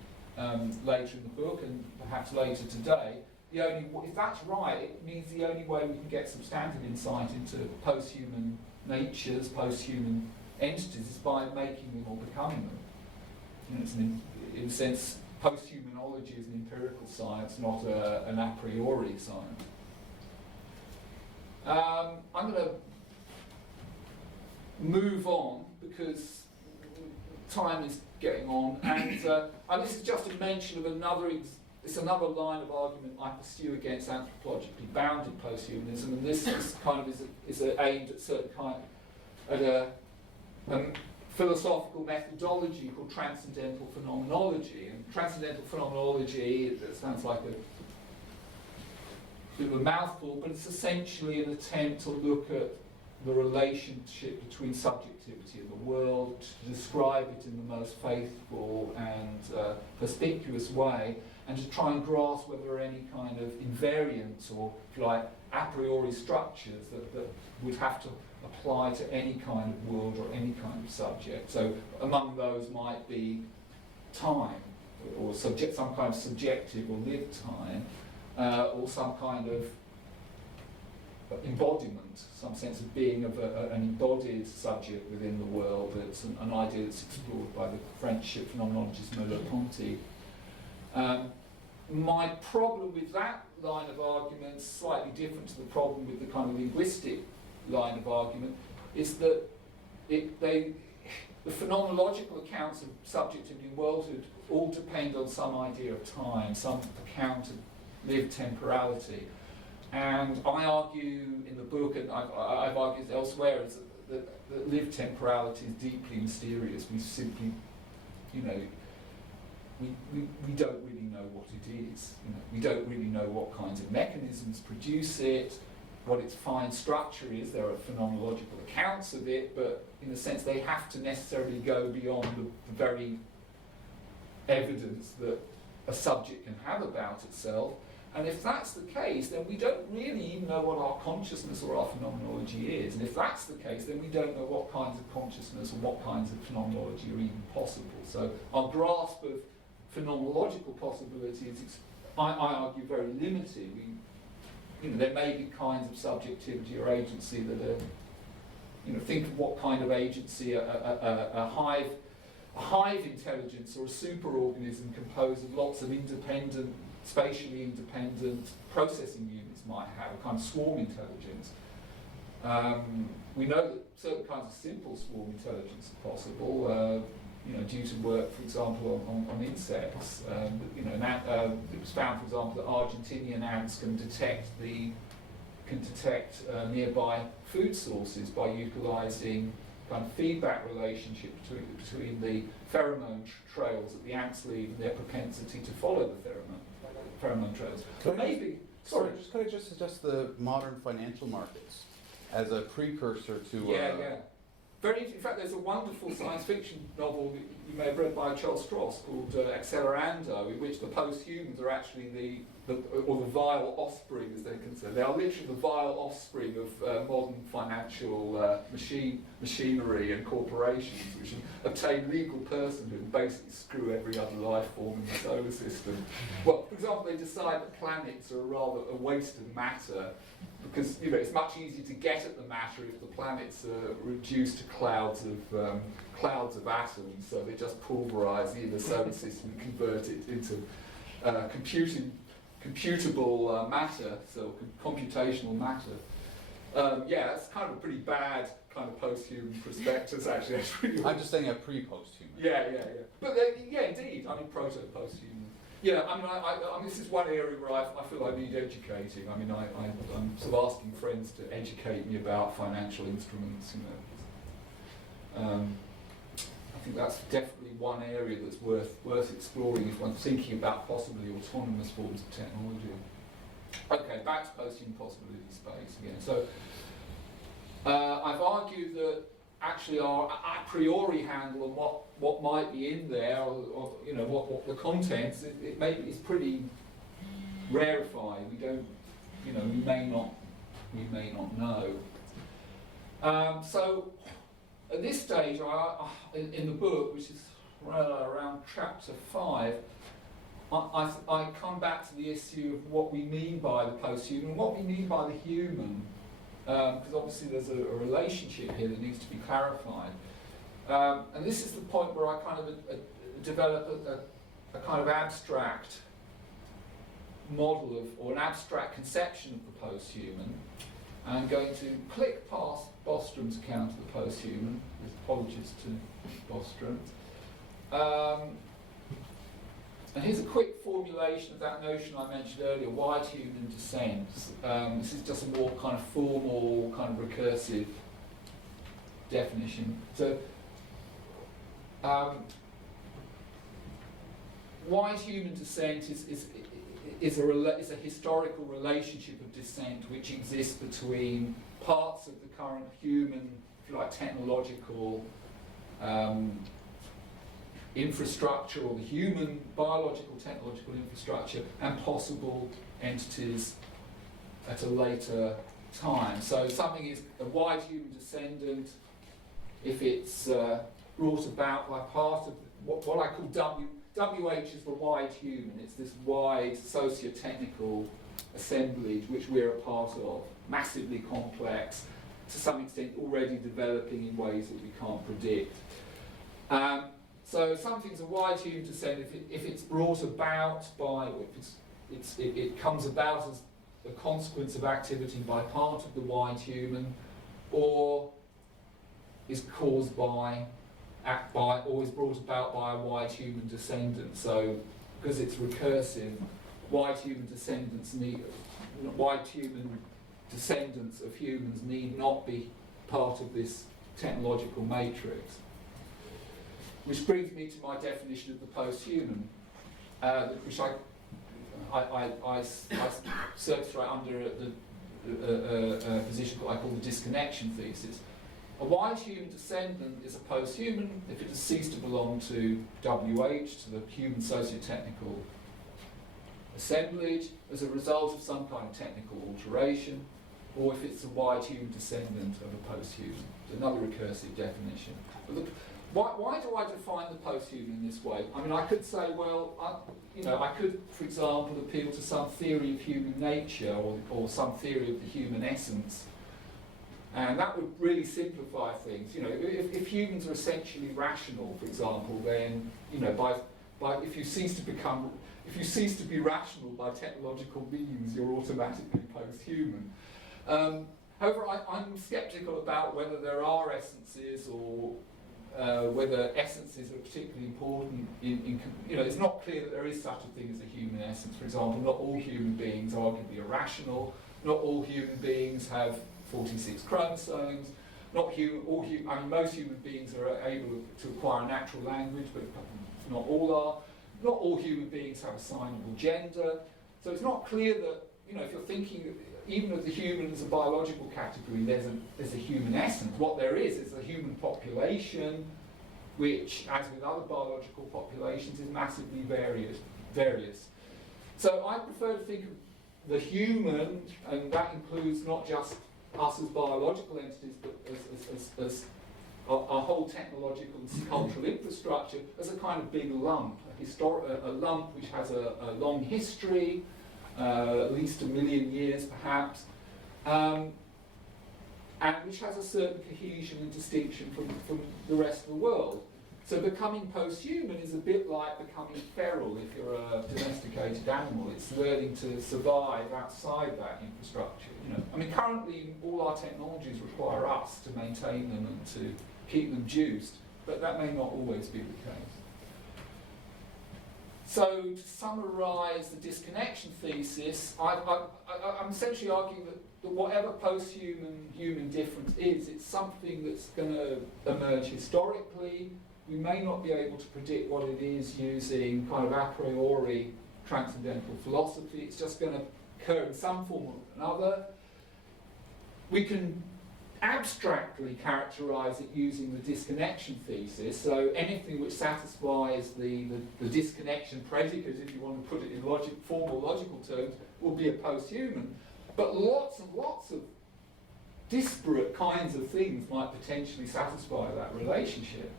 later in the book and perhaps later today. If that's right, it means the only way we can get substantive insight into posthuman natures, posthuman entities, is by making them or becoming them. In a sense, posthumanology is an empirical science, not an a priori science. I'm going to move on because time is getting on, and this is just a mention of it's another line of argument I pursue against anthropologically bounded posthumanism, and this is aimed at a philosophical methodology called transcendental phenomenology. And transcendental phenomenology, it sounds like a bit of a mouthful, but it's essentially an attempt to look at the relationship between subjectivity and the world, to describe it in the most faithful and perspicuous way, and to try and grasp whether there are any kind of invariants or, if you like, a priori structures that would have to apply to any kind of world or any kind of subject. So among those might be time, or some kind of subjective or lived time, or some kind of embodiment, some sense of being of an embodied subject within the world. That's an idea that's explored by the French phenomenologist Merleau-Ponty. My problem with that line of argument is slightly different to the problem with the kind of linguistic line of argument, is that the phenomenological accounts of subjectivity and worldhood all depend on some idea of time, some account of lived temporality. And I argue in the book, and I've argued elsewhere, is that lived temporality is deeply mysterious. We simply, we don't really know what it is. We don't really know what kinds of mechanisms produce it, what its fine structure is. There are phenomenological accounts of it, but in a sense they have to necessarily go beyond the very evidence that a subject can have about itself. And if that's the case, then we don't really even know what our consciousness or our phenomenology is. And if that's the case, then we don't know what kinds of consciousness or what kinds of phenomenology are even possible. So our grasp of phenomenological possibilities is, I argue, very limited. There may be kinds of subjectivity or agency that are, think of what kind of agency a hive intelligence or a superorganism composed of lots of independent, spatially independent processing units might have, a kind of swarm intelligence. We know that certain kinds of simple swarm intelligence are possible, due to work, for example, on insects. It was found, for example, that Argentinian ants can detect nearby food sources by utilising kind of feedback relationship between the pheromone trails that the ants leave and their propensity to follow the pheromone trails. But maybe, sorry. Could I just suggest the modern financial markets as a precursor to... Yeah. In fact, there's a wonderful science fiction novel that you may have read by Charles Stross called Accelerando, in which the posthumans are actually the vile offspring, as they're concerned. They are literally the vile offspring of modern financial machinery and corporations, which obtain legal personhood and basically screw every other life form in the solar system. Well, for example, they decide that planets are rather a waste of matter, because it's much easier to get at the matter if the planets are reduced to clouds of atoms. So they just pulverize the inner solar system and convert it into computable matter, so computational matter. That's kind of a pretty bad kind of post-human prospectus, actually. That's really I'm just saying a pre-post-human. Yeah. But indeed. I mean, proto-post-human. Yeah, I mean, this is one area where I feel I need educating. I mean, I'm sort of asking friends to educate me about financial instruments. I think that's definitely one area that's worth exploring if one's thinking about possibly autonomous forms of technology. Okay, back to post-human possibility space again. So I've argued that actually our a priori handle on what might be in there, or what the contents, it maybe is pretty rarefied. We don't, we may not know. So at this stage, in the book, which is around chapter 5, I come back to the issue of what we mean by the post-human, and what we mean by the human. Because obviously there's a relationship here that needs to be clarified. And this is the point where I kind of develop a kind of abstract model or an abstract conception of the post-human. I'm going to click past Bostrom's account of the Posthuman, with apologies to Bostrom. And here's a quick formulation of that notion I mentioned earlier, wide human descent. This is just a more kind of formal, kind of recursive definition. So, wide human descent is a historical relationship of descent which exists between parts of the current human, if you like, technological infrastructure, or the human biological technological infrastructure, and possible entities at a later time. So something is a wide human descendant if it's brought about by part of what I call WH is the wide human. It's this wide socio-technical assemblage which we're a part of, massively complex, to some extent already developing in ways that we can't predict. So something's a wide human descent if it's brought about by, or if it comes about as a consequence of activity by part of the wide human, or is caused by or is brought about by a wide human descendant. So because it's recursive, wide human descendants of humans need not be part of this technological matrix. Which brings me to my definition of the post-human, which I circumscribe under a position that I call the disconnection thesis. A wide human descendant is a post-human if it has ceased to belong to WH, to the human socio-technical assemblage, as a result of some kind of technical alteration, or if it's a wide human descendant of a post-human. It's another recursive definition. But why do I define the post-human in this way? I mean, I could say, well, I could, for example, appeal to some theory of human nature or some theory of the human essence. And that would really simplify things. You know, if humans are essentially rational, for example, then if you cease to be rational by technological means, you're automatically post-human. However, I'm sceptical about whether there are essences or whether essences are particularly important. It's not clear that there is such a thing as a human essence. For example, not all human beings arguably are rational. Not all human beings have 46 chromosomes. Most human beings are able to acquire a natural language, but not all are. Not all human beings have assignable gender. So it's not clear that, if you're thinking even of the human as a biological category, there's a human essence. What there is a human population, which, as with other biological populations, is massively various. So I prefer to think of the human, and that includes not just us as biological entities, but as our whole technological and cultural infrastructure, as a kind of big lump, a lump which has a long history, at least 1 million years perhaps, and which has a certain cohesion and distinction from the rest of the world. So becoming post-human is a bit like becoming feral if you're a domesticated animal. It's learning to survive outside that infrastructure. Currently all our technologies require us to maintain them and to keep them juiced, but that may not always be the case. So to summarise the disconnection thesis, I'm essentially arguing that whatever post-human human difference is, it's something that's going to emerge historically. We may not be able to predict what it is using kind of a priori transcendental philosophy. It's just going to occur in some form or another. We can abstractly characterise it using the disconnection thesis, so anything which satisfies the disconnection predicate, if you want to put it in formal logical terms, will be a post-human. But lots of disparate kinds of things might potentially satisfy that relationship.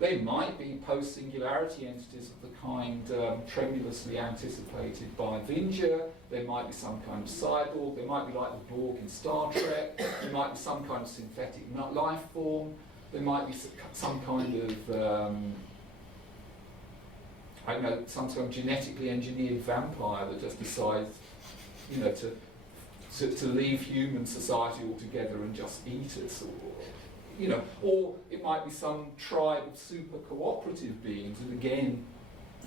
They might be post-singularity entities of the kind tremulously anticipated by Vinger. There might be some kind of cyborg. There might be like the Borg in Star Trek. There might be some kind of synthetic life form. There might be some kind of some sort of genetically engineered vampire that just decides, to to leave human society altogether and just eat us, or it might be some tribe of super cooperative beings that again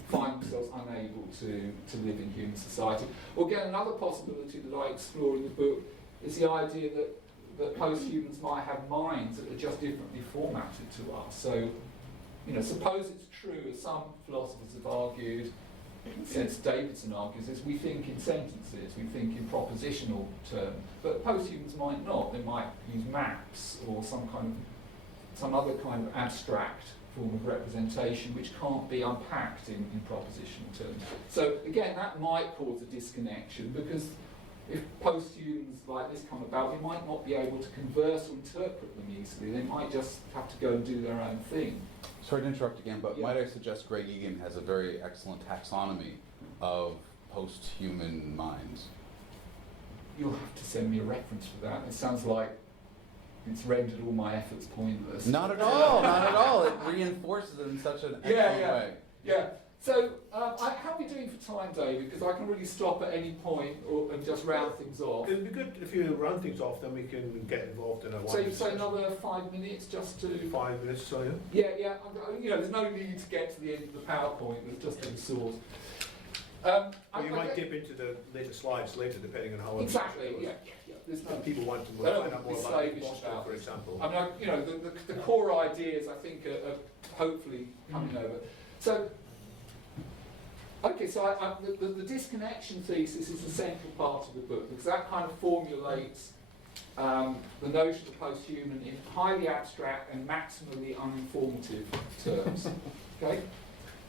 find themselves unable to live in human society. Or again, another possibility that I explore in the book is the idea that post-humans might have minds that are just differently formatted to us. So, suppose it's true, as some philosophers have argued, since Davidson argues, is we think in sentences, we think in propositional terms, but post-humans might not. They might use maps or some other kind of abstract form of representation which can't be unpacked in propositional terms. So again, that might cause a disconnection, because if post-humans like this come about, we might not be able to converse or interpret them easily. They might just have to go and do their own thing. Sorry to interrupt again, but Yeah. might I suggest Greg Egan has a very excellent taxonomy of post-human minds? You'll have to send me a reference for that. It sounds like it's rendered all my efforts pointless. Not at all, not at all. It reinforces it in such an excellent way. Yeah. So, how are we doing for time, David? Because I can really stop at any point and just round things off. It'd be good if you round things off, then we can get involved in a So you say another 5 minutes just to... 5 minutes, so Yeah. There's no need to get to the end of the PowerPoint. There's just a source. Well, you might dip into the later slides later, depending on how... Exactly, yeah. There's no... People want to They don't find out more be about slavish Boston, about for it. example. I mean, the core ideas, I think, are hopefully coming over. So, okay, so the disconnection thesis is the central part of the book, because that kind of formulates the notion of post-human in highly abstract and maximally uninformative terms. Okay?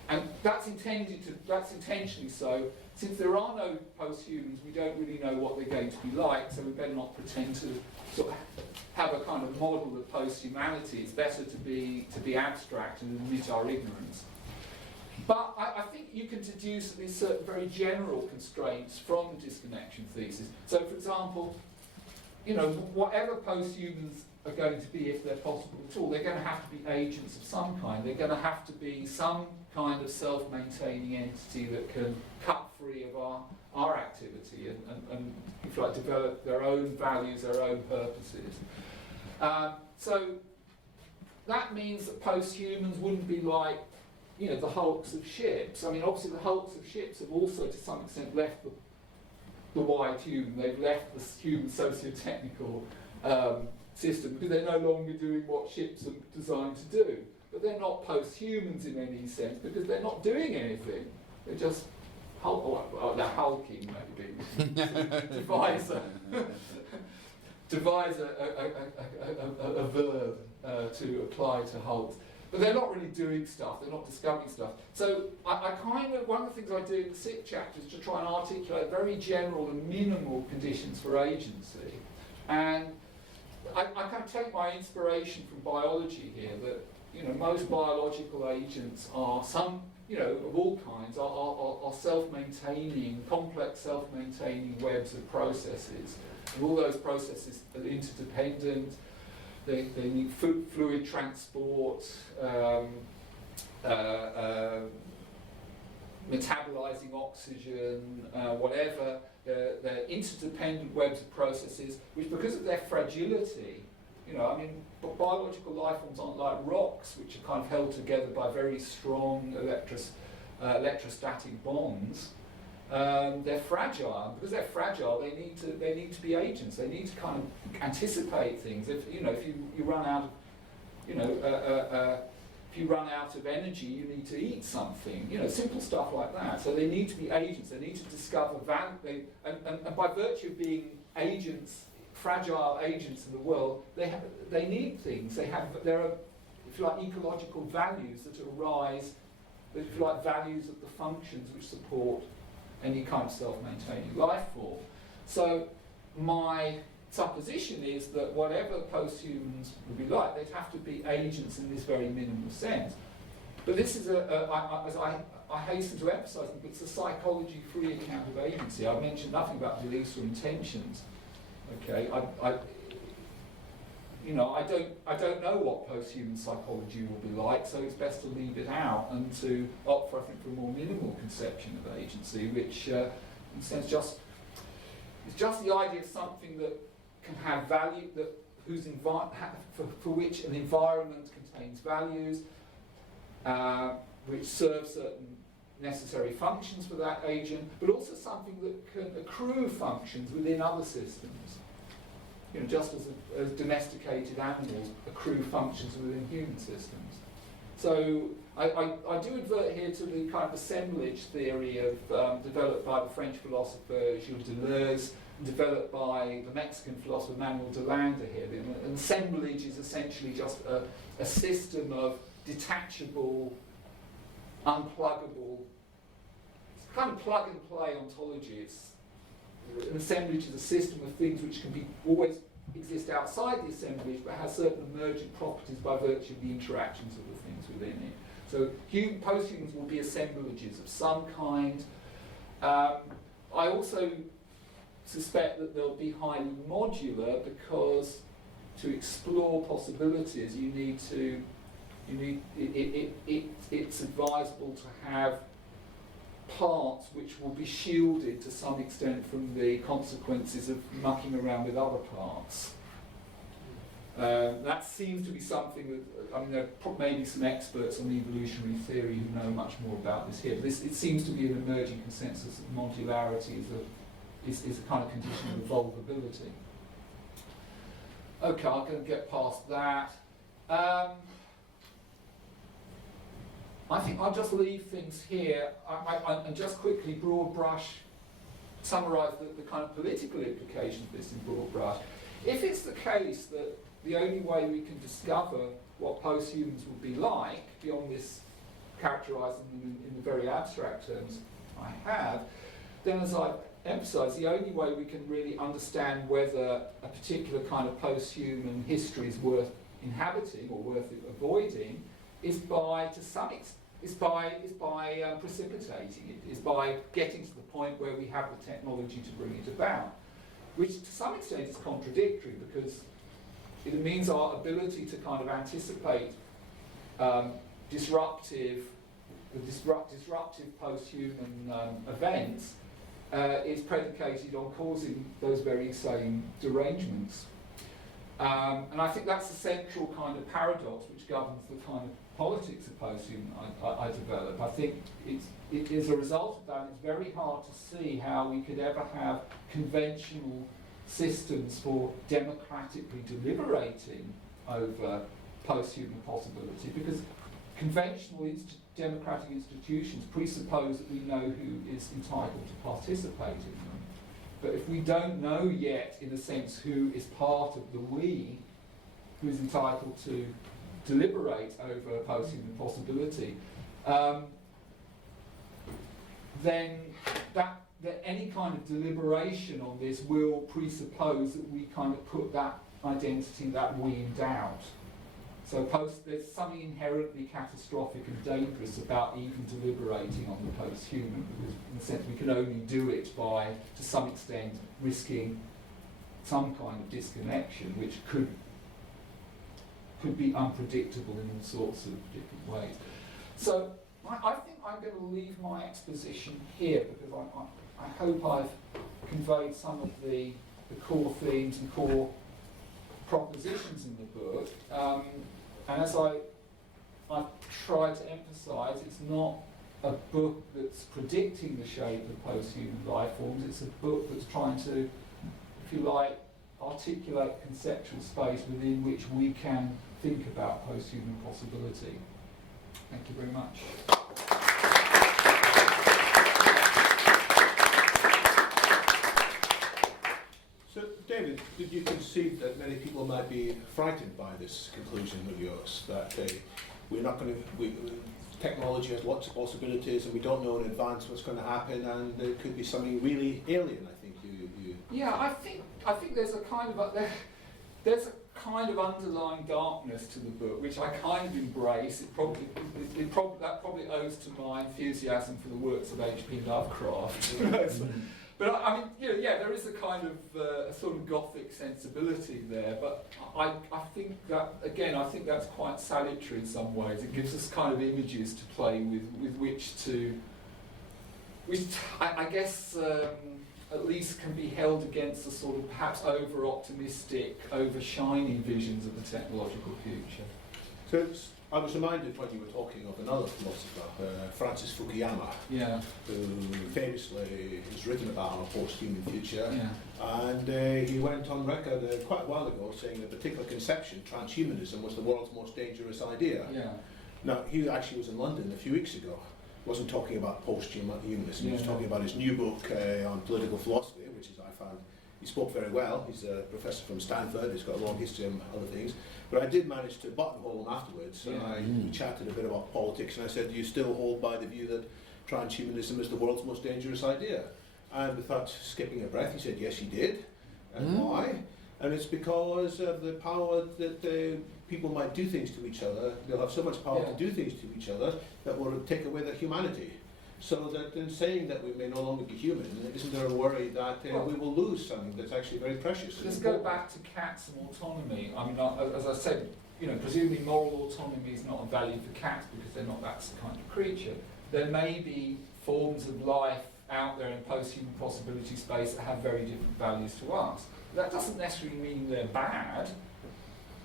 And that's intentionally so. Since there are no post-humans, we don't really know what they're going to be like, so we better not pretend to sort of have a kind of model of post-humanity. It's better to be abstract and admit our ignorance. But I think you can deduce these certain very general constraints from the disconnection thesis. So, for example, whatever post-humans are going to be, if they're possible at all, they're going to have to be agents of some kind. They're going to have to be some kind of self-maintaining entity that can cut free of our activity and if you like, develop their own values, their own purposes. So that means that post-humans wouldn't be like, the hulks of ships. I mean, obviously the hulks of ships have also to some extent left the wide human. They've left the human socio-technical system, because they're no longer doing what ships are designed to do. But they're not post-humans in any sense, because they're not doing anything. They're just they're hulking, maybe. devise a verb to apply to halt. But they're not really doing stuff, they're not discovering stuff. So one of the things I do in the 6th chapter is to try and articulate very general and minimal conditions for agency. And I kind of take my inspiration from biology here, that most biological agents are of all kinds, are self-maintaining, complex self-maintaining webs of processes. And all those processes are interdependent. They need fluid transport, metabolizing oxygen, whatever. They're interdependent webs of processes, which, because of their fragility, biological life forms aren't like rocks, which are kind of held together by very strong electrostatic bonds. They're fragile. Because they're fragile, they need to be agents. They need to kind of anticipate things. If you run out of if you run out of energy, you need to eat something. Simple stuff like that. So they need to be agents. They need to discover value. And by virtue of being agents, fragile agents in the world, they need things. There are, if you like, ecological values that arise. If you like, values of the functions which support any kind of self-maintaining life form. So my supposition is that whatever post-humans would be like, they'd have to be agents in this very minimal sense. But this is as I hasten to emphasise, it's a psychology-free account of agency. I mentioned nothing about beliefs or intentions. Okay, I don't know what post-human psychology will be like, so it's best to leave it out and to opt for, I think, for a more minimal conception of agency, which, in a sense, just It's just the idea of something that can have value, that for which an environment contains values, which serve certain necessary functions for that agent, but also something that can accrue functions within other systems. You know, just as domesticated animals accrue functions within human systems. So I do advert here to the kind of assemblage theory of developed by the French philosopher Gilles Deleuze, developed by the Mexican philosopher Manuel de Landa here. An assemblage is essentially just a system of detachable, unpluggable, it's kind of plug and play ontology. An assemblage is a system of things which can be always exist outside the assemblage but has certain emergent properties by virtue of the interactions of the things within it. So posthumans will be assemblages of some kind. I also suspect that they'll be highly modular because to explore possibilities it's advisable to have parts which will be shielded to some extent from the consequences of mucking around with other parts. That seems to be something that, I mean, there are maybe some experts on evolutionary theory who know much more about this here, but it seems to be an emerging consensus that modularity is a kind of condition of evolvability. Okay, I'm going to get past that. I think I'll just leave things here and just quickly broad brush summarise the kind of political implications of this in broad brush. If it's the case that the only way we can discover what posthumans would be like, beyond this characterising them in the very abstract terms I have, then as I've emphasised, the only way we can really understand whether a particular kind of post-human history is worth inhabiting or worth avoiding is by, to some extent, precipitating it, is by getting to the point where we have the technology to bring it about, which to some extent is contradictory because it means our ability to kind of anticipate disruptive post-human events is predicated on causing those very same derangements. And I think that's the central kind of paradox which governs the kind of politics of post-human I develop. I think it is a result of that. It's very hard to see how we could ever have conventional systems for democratically deliberating over post-human possibility, because conventional democratic institutions presuppose that we know who is entitled to participate in them. But if we don't know yet, in a sense, who is part of the we, who is entitled to deliberate over post-human possibility, then that any kind of deliberation on this will presuppose that we kind of put that identity, that we, in doubt. So there's something inherently catastrophic and dangerous about even deliberating on the post-human, because in a sense we can only do it by, to some extent, risking some kind of disconnection, which could be unpredictable in all sorts of different ways. So I think I'm going to leave my exposition here, because I hope I've conveyed some of the core themes and core propositions in the book. And as I've tried to emphasise, it's not a book that's predicting the shape of post-human life forms. It's a book that's trying to, if you like, articulate conceptual space within which we can think about post-human possibility. Thank you very much. So, David, did you concede that many people might be frightened by this conclusion of yours, that we're not going to, technology has lots of possibilities and we don't know in advance what's going to happen, and there could be something really alien? I think you. Yeah, I think there's a kind of there's a kind of underlying darkness to the book, which I kind of embrace. That probably owes to my enthusiasm for the works of H.P. Lovecraft. But I mean, there is a kind of a sort of gothic sensibility there. But I think that, again, I think that's quite salutary in some ways. It gives us kind of images to play with which to, I guess, at least can be held against the sort of perhaps over-optimistic, over-shiny visions of the technological future. So I was reminded when you were talking of another philosopher, Francis Fukuyama, Yeah, who famously has written about a post-human future. yeah, And he went on record quite a while ago saying that a particular conception, transhumanism, was the world's most dangerous idea. yeah. Now, he actually was in London a few weeks ago. Wasn't talking about post-humanism. He was Yeah. talking about his new book on political philosophy, which is, I found, he spoke very well. He's a professor from Stanford. He's got a long history and other things. But I did manage to buttonhole him afterwards. And Yeah. we chatted a bit about politics, and I said, do you still hold by the view that transhumanism is the world's most dangerous idea? And without skipping a breath, he said, yes, he did. And why? And it's because of the power that people might do things to each other. They'll have so much power Yeah. to do things to each other that will take away their humanity. So that in saying that we may no longer be human, isn't there a worry that Well, we will lose something that's actually very precious? and Let's go important? back to cats and autonomy. I mean, as I said, presumably moral autonomy is not a value for cats because they're not that kind of creature. There may be forms of life out there in post-human possibility space that have very different values to us. That doesn't necessarily mean they're bad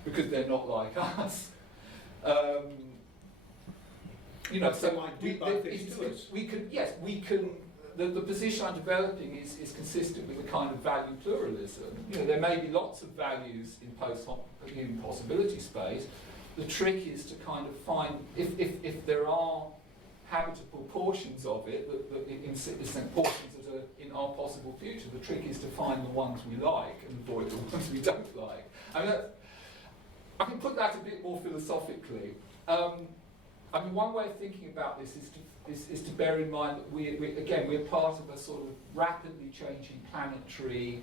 because they're not like us. But so they might do bad things to us. we can. The position I'm developing is consistent with the kind of value pluralism. There may be lots of values in post-human possibility space. The trick is to kind of find if there are habitable portions of it, portions that are in our possible future. The trick is to find the ones we like and avoid the ones we don't like. I can put that a bit more philosophically. One way of thinking about this is to bear in mind that we're part of a sort of rapidly changing planetary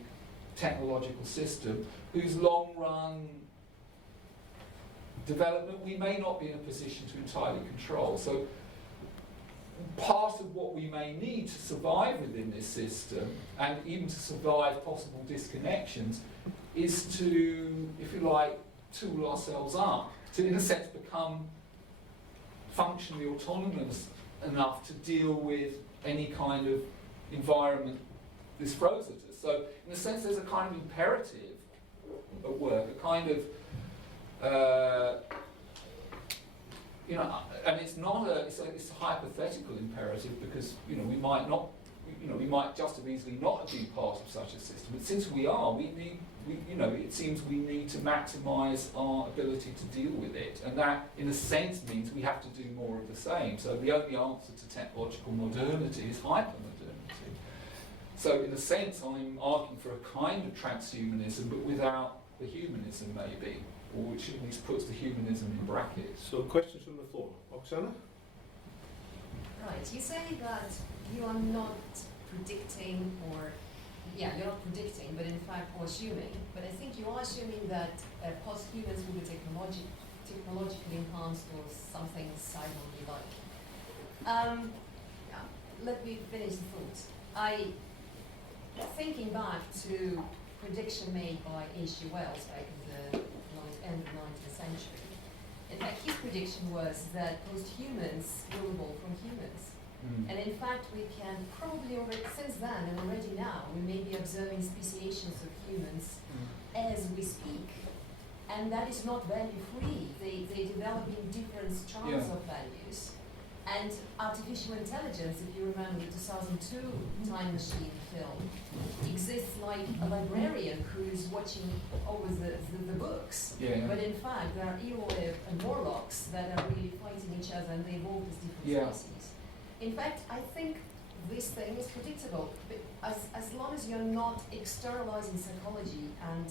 technological system whose long-run development we may not be in a position to entirely control. So part of what we may need to survive within this system, and even to survive possible disconnections, is to, if you like, tool ourselves up, to in a sense become functionally autonomous enough to deal with any kind of environment this throws at us. So in a sense there's a kind of imperative at work, a kind of and it's not it's a hypothetical imperative because we might not, we might just as easily not have been part of such a system. But since we are, it seems we need to maximise our ability to deal with it, and that, in a sense, means we have to do more of the same. So the only answer to technological modernity is hypermodernity. So in a sense, I'm arguing for a kind of transhumanism, but without the humanism, maybe, or which at least puts the humanism in brackets. So questions from the floor. Oksana? Right, you say that you are not predicting you're not predicting, but in fact assuming. But I think you are assuming that posthumans will be technologically enhanced or something cyberly like. Let me finish the thought. Thinking back to prediction made by H.G. Wells back in the end of the 19th century. In fact, his prediction was that posthumans will evolve from humans. And in fact, we can probably already, since then and already now, we may be observing speciations of humans as we speak. And that is not value-free. They develop in different strands of values. And artificial intelligence, if you remember the 2002 Time Machine film, exists like a librarian who is watching over the books. But in fact, there are Eowyn and Morlocks that are really fighting each other and they evolve as different species. In fact, I think this thing is predictable. But as long as you're not externalizing psychology and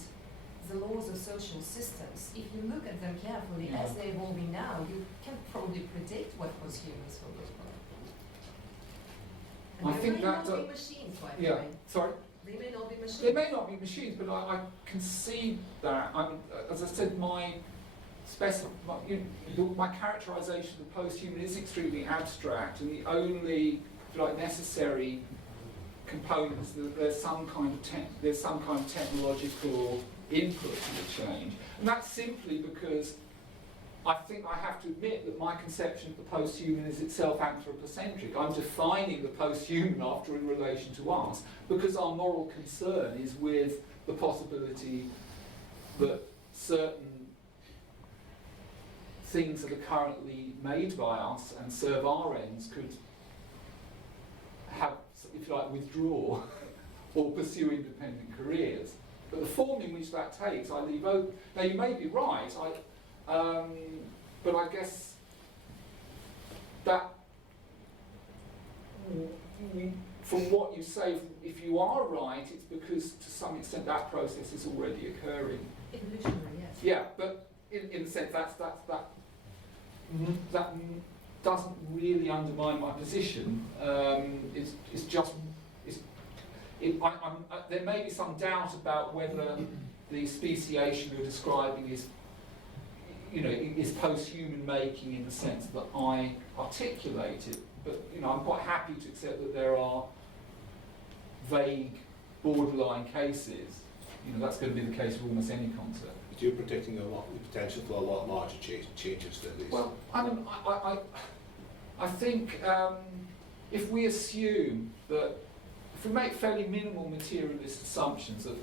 the laws of social systems, if you look at them carefully as they're evolving now, you can probably predict what posthumans will look like. And I think may that not be machines, by the way. Sorry? They may not be machines. They may not be machines, but I concede that. As I said, my characterization of the post-human is extremely abstract, and the only, if you like, necessary component is that there's some kind of technological input to the change, and that's simply because I think I have to admit that my conception of the post-human is itself anthropocentric. I'm defining the post-human after in relation to us, because our moral concern is with the possibility that certain things that are currently made by us and serve our ends could have, if you like, withdraw or pursue independent careers. But the form in which that takes, I leave open. Now, you may be right, but I guess that, from what you say, if you are right, it's because to some extent that process is already occurring. Evolutionary, yes. Yeah, but in a sense that doesn't really undermine my position. It's just there may be some doubt about whether the speciation you're describing is, is post-human making in the sense that I articulate it. But I'm quite happy to accept that there are vague, borderline cases. That's going to be the case for almost any concept. But you're predicting the potential for a lot larger changes than these. Well, I think if we assume that, if we make fairly minimal materialist assumptions that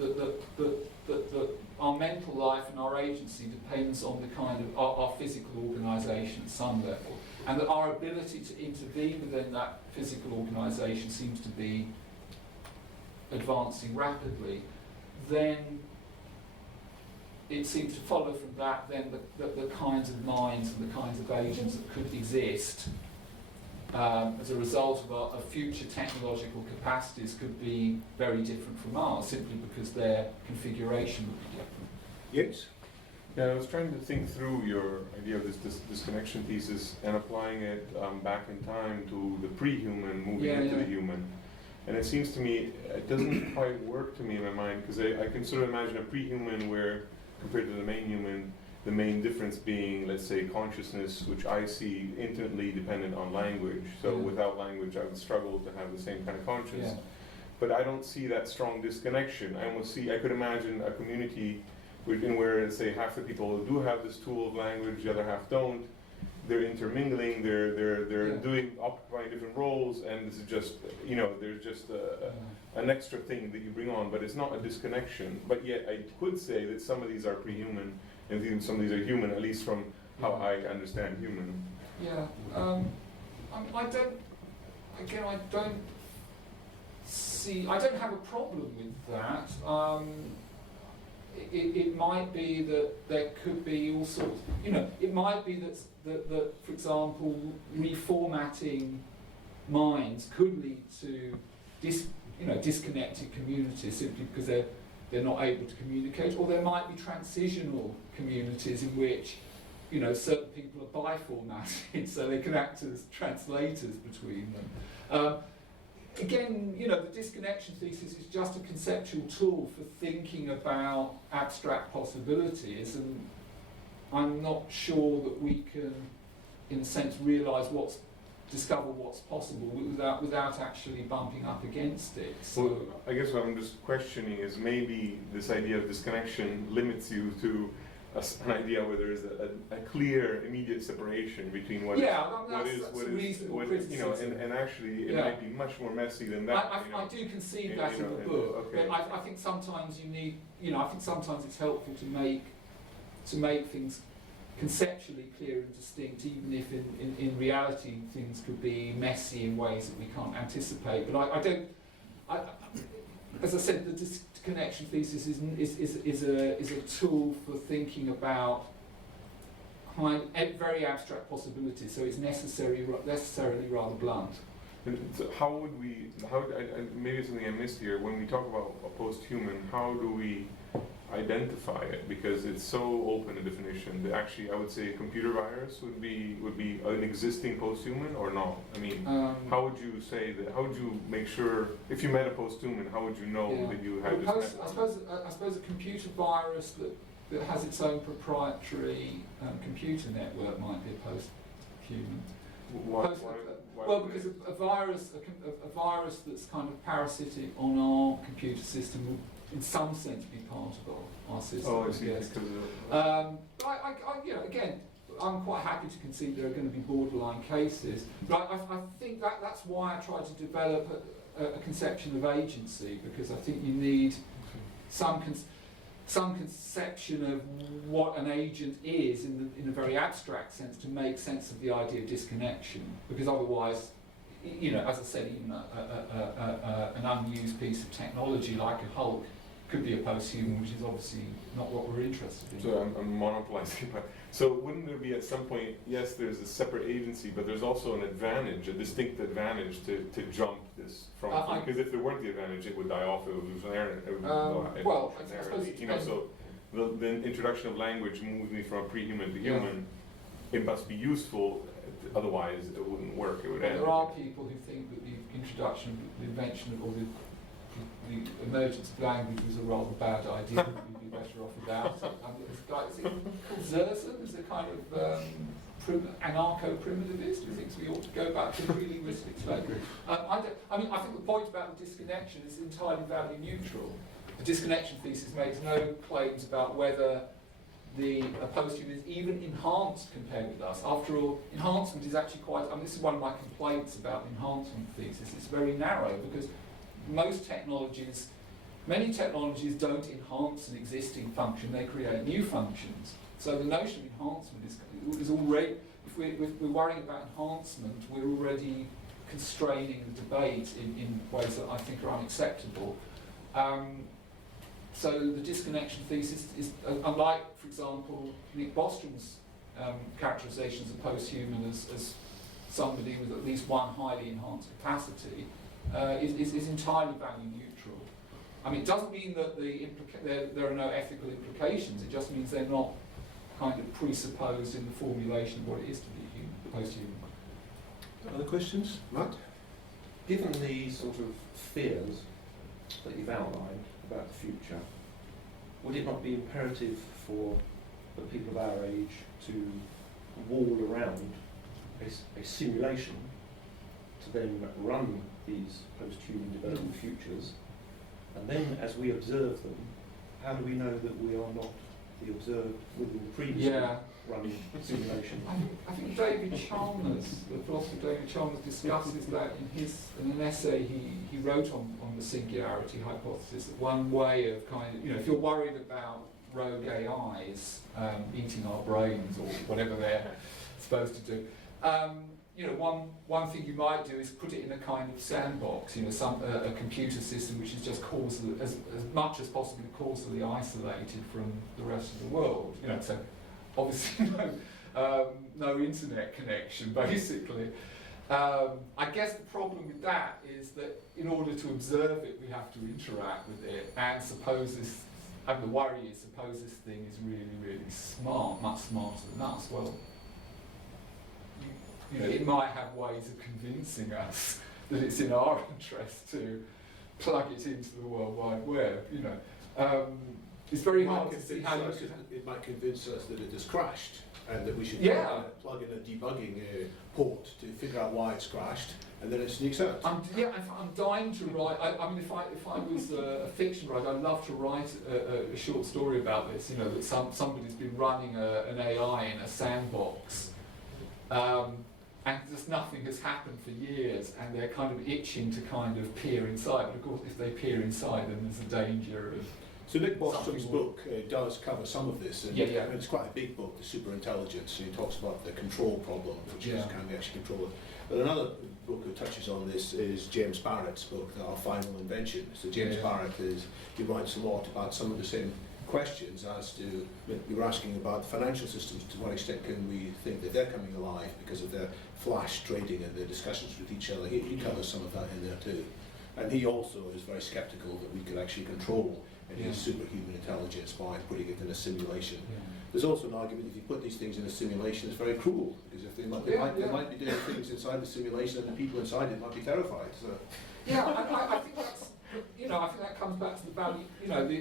our mental life and our agency depends on the kind of our physical organisation at some level, and that our ability to intervene within that physical organisation seems to be advancing rapidly, then it seems to follow from that then the kinds of minds and the kinds of agents that could exist as a result of future technological capacities could be very different from ours, simply because their configuration would be different. Yes? Yeah, I was trying to think through your idea of this disconnection thesis and applying it back in time to the pre-human moving into the human. And it seems to me, it doesn't quite work to me in my mind, because I can sort of imagine a pre-human where, compared to the main human, the main difference being, let's say, consciousness, which I see intimately dependent on language. So without language, I would struggle to have the same kind of consciousness. Yeah. But I don't see that strong disconnection. I could imagine a community where, let's say, half the people do have this tool of language, the other half don't. They're intermingling, they're occupying different roles, and this is just, there's just an extra thing that you bring on, but it's not a disconnection. But yet I could say that some of these are pre-human, and some of these are human, at least from how I understand human. Yeah, I don't have a problem with that. It might be that there could be all sorts, it might be that, for example, reformatting minds could lead to disconnected communities simply because they're not able to communicate, or there might be transitional communities in which, certain people are bi-formatted, so they can act as translators between them. Again, the disconnection thesis is just a conceptual tool for thinking about abstract possibilities, and I'm not sure that we can, in a sense, discover what's possible without actually bumping up against it. So, well, I guess what I'm just questioning is maybe this idea of disconnection limits you to an idea where there is a clear, immediate separation between what is, and actually it might be much more messy than that. I do concede that in the book, okay. But I think sometimes you need, I think sometimes it's helpful to make things conceptually clear and distinct, even if in reality things could be messy in ways that we can't anticipate. But I don't. As I said, the disconnection thesis is a tool for thinking about very abstract possibilities. So it's necessarily rather blunt. So how would we? Maybe something I missed here. When we talk about a post-human, how do we identify it? Because it's so open a definition that actually I would say a computer virus would be an existing post-human or not. I mean, how would you say that? How would you make sure if you met a post-human? How would you know that you had this? I suppose a computer virus that has its own proprietary computer network might be a post-human. Well, because a virus that's kind of parasitic on our computer system would, in some sense, be part of our system. Oh, I see. Yes. Because of again, I'm quite happy to concede there are going to be borderline cases, but I think that's why I try to develop a conception of agency, because I think you need some conception of what an agent is in a very abstract sense to make sense of the idea of disconnection, because otherwise, you know, as I said, even an unused piece of technology like a Hulk could be a post-human, which is obviously not what we're interested in. So I'm monopolizing, but so wouldn't there be at some point, yes, there's a separate agency, but there's also an advantage, a distinct advantage to jump this from, because if there weren't the advantage, it would die off, it would lose an error. Well, I suppose you know, so the introduction of language moves me from pre-human to human. It must be useful, otherwise it wouldn't work, it would end. There are people who think that the introduction, the invention of, or the emergence of language was a rather bad idea, that we'd be better off without it. It's like, is it called Zerzan? Is a kind of anarcho-primitivist who thinks we ought to go back to really realistic slavery. I think the point about the disconnection is entirely value neutral. The disconnection thesis makes no claims about whether the posthuman is even enhanced compared with us. After all, enhancement is actually quite, this is one of my complaints about the enhancement thesis. It's very narrow because many technologies don't enhance an existing function, they create new functions. So the notion of enhancement is already, if we're worrying about enhancement, we're already constraining the debate in ways that I think are unacceptable. So the disconnection thesis is, unlike, for example, Nick Bostrom's characterizations of post-human as somebody with at least one highly enhanced capacity, is entirely value neutral. I mean, it doesn't mean that there are no ethical implications, it just means they're not kind of presupposed in the formulation of what it is to be post-human. Other questions? Matt? Given the sort of fears that you've outlined about the future, would it not be imperative for the people of our age to wall around a simulation to then run these post-human development futures, and then as we observe them, how do we know that we are not the observed within the previously run simulation? I think David Chalmers, the philosopher David Chalmers, discusses that in an essay he wrote on the singularity hypothesis, that one way of kind of, if you're worried about rogue AIs eating our brains or whatever they're supposed to do, one thing you might do is put it in a kind of sandbox, a computer system which is just causally, as much as possibly causally isolated from the rest of the world. So obviously no internet connection, basically. I guess the problem with that is that in order to observe it, we have to interact with it, and the worry is, suppose this thing is really, really smart, much smarter than us. Well, it might have ways of convincing us that it's in our interest to plug it into the World Wide Web. It's very hard to see how it might convince us that it has crashed and that we should plug in a debugging port to figure out why it's crashed, and then it sneaks out. I'm dying to write. If I was a fiction writer, I'd love to write a short story about this. That somebody's been running an AI in a sandbox. And just nothing has happened for years, and they're kind of itching to kind of peer inside. But of course, if they peer inside, then there's a danger of. So Nick Bostrom's book does cover some of this, and it's quite a big book, the Superintelligence, and he talks about the control problem, which is can we actually control it. But another book that touches on this is James Barrett's book, Our Final Invention. So James Barrett he writes a lot about some of the same questions as to, we were asking about financial systems, to what extent can we think that they're coming alive because of their flash trading and their discussions with each other. He covers some of that in there too. And he also is very skeptical that we could actually control any superhuman intelligence by putting it in a simulation. There's also an argument, if you put these things in a simulation, it's very cruel, because if they might be doing things inside the simulation and the people inside it might be terrified. So. I think that's, I think that comes back to the value,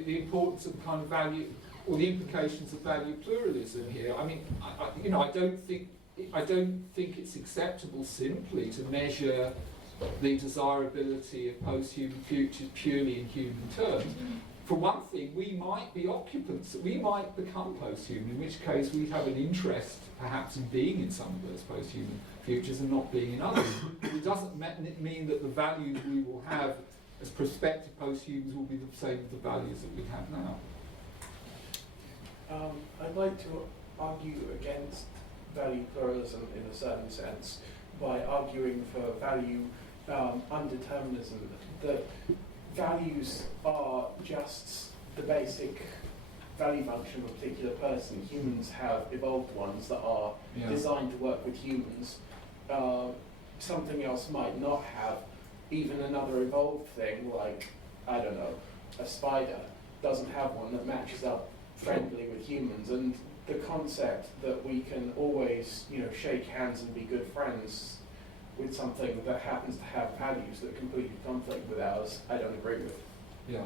the importance of kind of value, or the implications of value pluralism here. I mean, I don't think it's acceptable simply to measure the desirability of post-human futures purely in human terms. for one thing, we might be occupants, we might become post-human, in which case we'd have an interest perhaps in being in some of those post-human futures and not being in others. But it doesn't mean that the values we will have as prospective post-humans will be the same as the values that we have now. I'd like to argue against value pluralism in a certain sense by arguing for value undeterminism, that values are just the basic value function of a particular person. Humans have evolved ones that are designed to work with humans. Something else might not have. Even another evolved thing, like, I don't know, a spider, doesn't have one that matches up friendly with humans. And the concept that we can always, shake hands and be good friends with something that happens to have values that completely conflict with ours, I don't agree with. Yeah.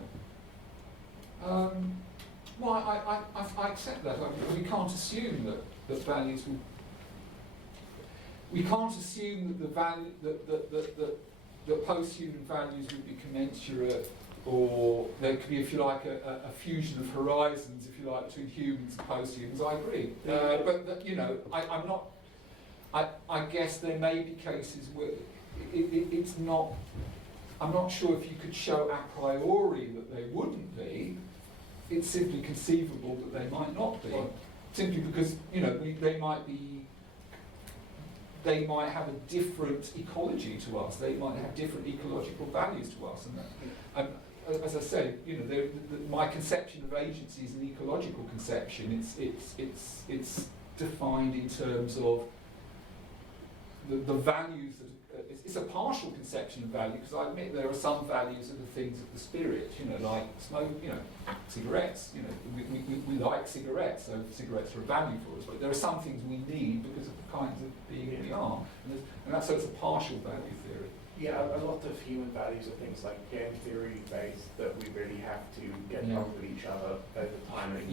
Well, I accept that. We can't assume that values will. We can't assume that the value that post-human values would be commensurate, or there could be, if you like, a fusion of horizons, if you like, between humans and post-humans. I agree, but I'm not. I guess there may be cases where it's not. I'm not sure if you could show a priori that they wouldn't be. It's simply conceivable that they might not be, simply because they might have a different ecology to us. They might have different ecological values to us, and as I said, my conception of agency is an ecological conception. It's defined in terms of the values that. It's a partial conception of value, because I admit there are some values that are things of the spirit, like smoke, cigarettes. We like cigarettes, so cigarettes are a value for us. But there are some things we need because of the kinds of being we are, and that's so it's a partial value theory. Yeah, a lot of human values are things like game theory based, that we really have to get along with each other over time.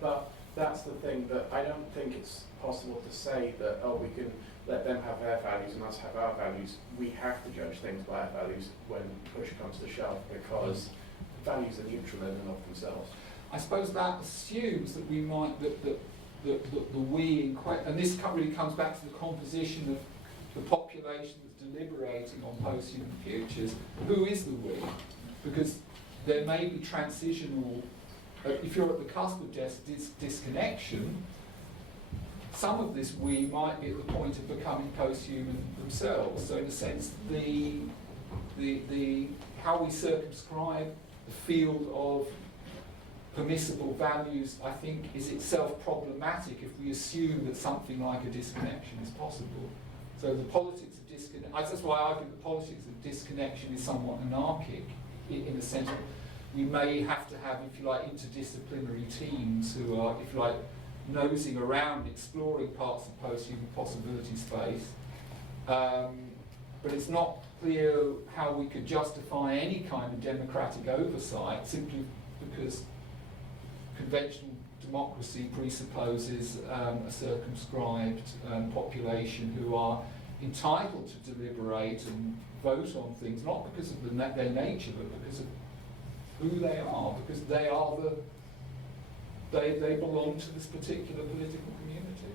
But that's the thing, that I don't think it's possible to say that we can let them have their values and us have our values. We have to judge things by our values when push comes to shove, because values are neutral in and of themselves. I suppose that assumes that we might the we and this really comes back to the composition of the population that's deliberating on post-human futures. Who is the we? Because there may be transitional. If you're at the cusp of disconnection, some of this we might be at the point of becoming post-human themselves. So in a sense, the how we circumscribe the field of permissible values, I think, is itself problematic if we assume that something like a disconnection is possible. So the politics of disconnection, that's why I argue the politics of disconnection is somewhat anarchic, in the sense that we may have to have, if you like, interdisciplinary teams who are, if you like, nosing around, exploring parts of post-human possibility space. But it's not clear how we could justify any kind of democratic oversight, simply because conventional democracy presupposes a circumscribed population who are entitled to deliberate and vote on things, not because of their nature, but because of who they are, because they are they belong to this particular political community.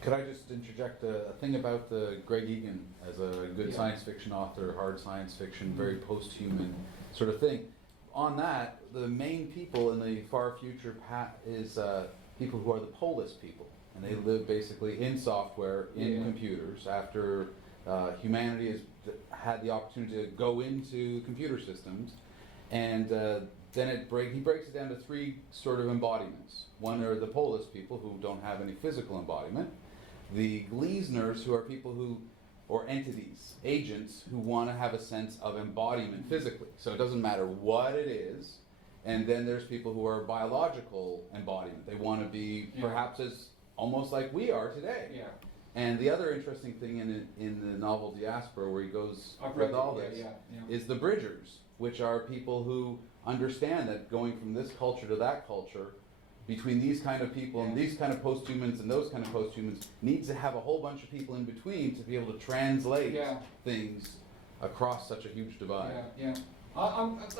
Could I just interject a thing about Greg Egan as a good science fiction author, hard science fiction, very post-human sort of thing. On that, the main people in the far future is people who are the polis people, and they live basically in software, in computers, after humanity has had the opportunity to go into computer systems. And then he breaks it down to three sort of embodiments. One are the polis people who don't have any physical embodiment. The Gleasners, who are people who, or entities, agents, who want to have a sense of embodiment physically. So it doesn't matter what it is. And then there's people who are biological embodiment. They want to be perhaps as almost like we are today. Yeah. And the other interesting thing in the novel Diaspora, where he goes with all this, is the bridgers, which are people who understand that going from this culture to that culture, between these kind of people and these kind of posthumans and those kind of posthumans, needs to have a whole bunch of people in between to be able to translate things across such a huge divide. It's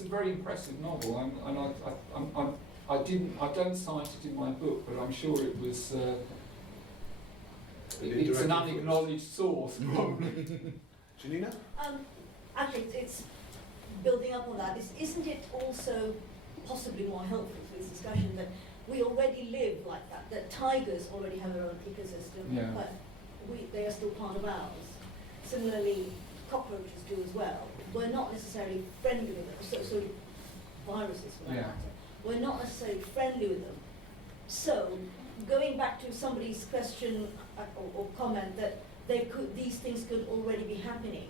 a very impressive novel, I don't cite it in my book, but I'm sure it was. It's an unacknowledged source, probably. Janina? Actually, it's building up on that. Isn't it also possibly more helpful for this discussion that we already live like that? That tigers already have their own ecosystem, Yeah. but they are still part of ours. Similarly, cockroaches do as well. We're not necessarily friendly with them. So viruses, for that Yeah. matter. We're not necessarily friendly with them. So, going back to somebody's question or comment that these things could already be happening.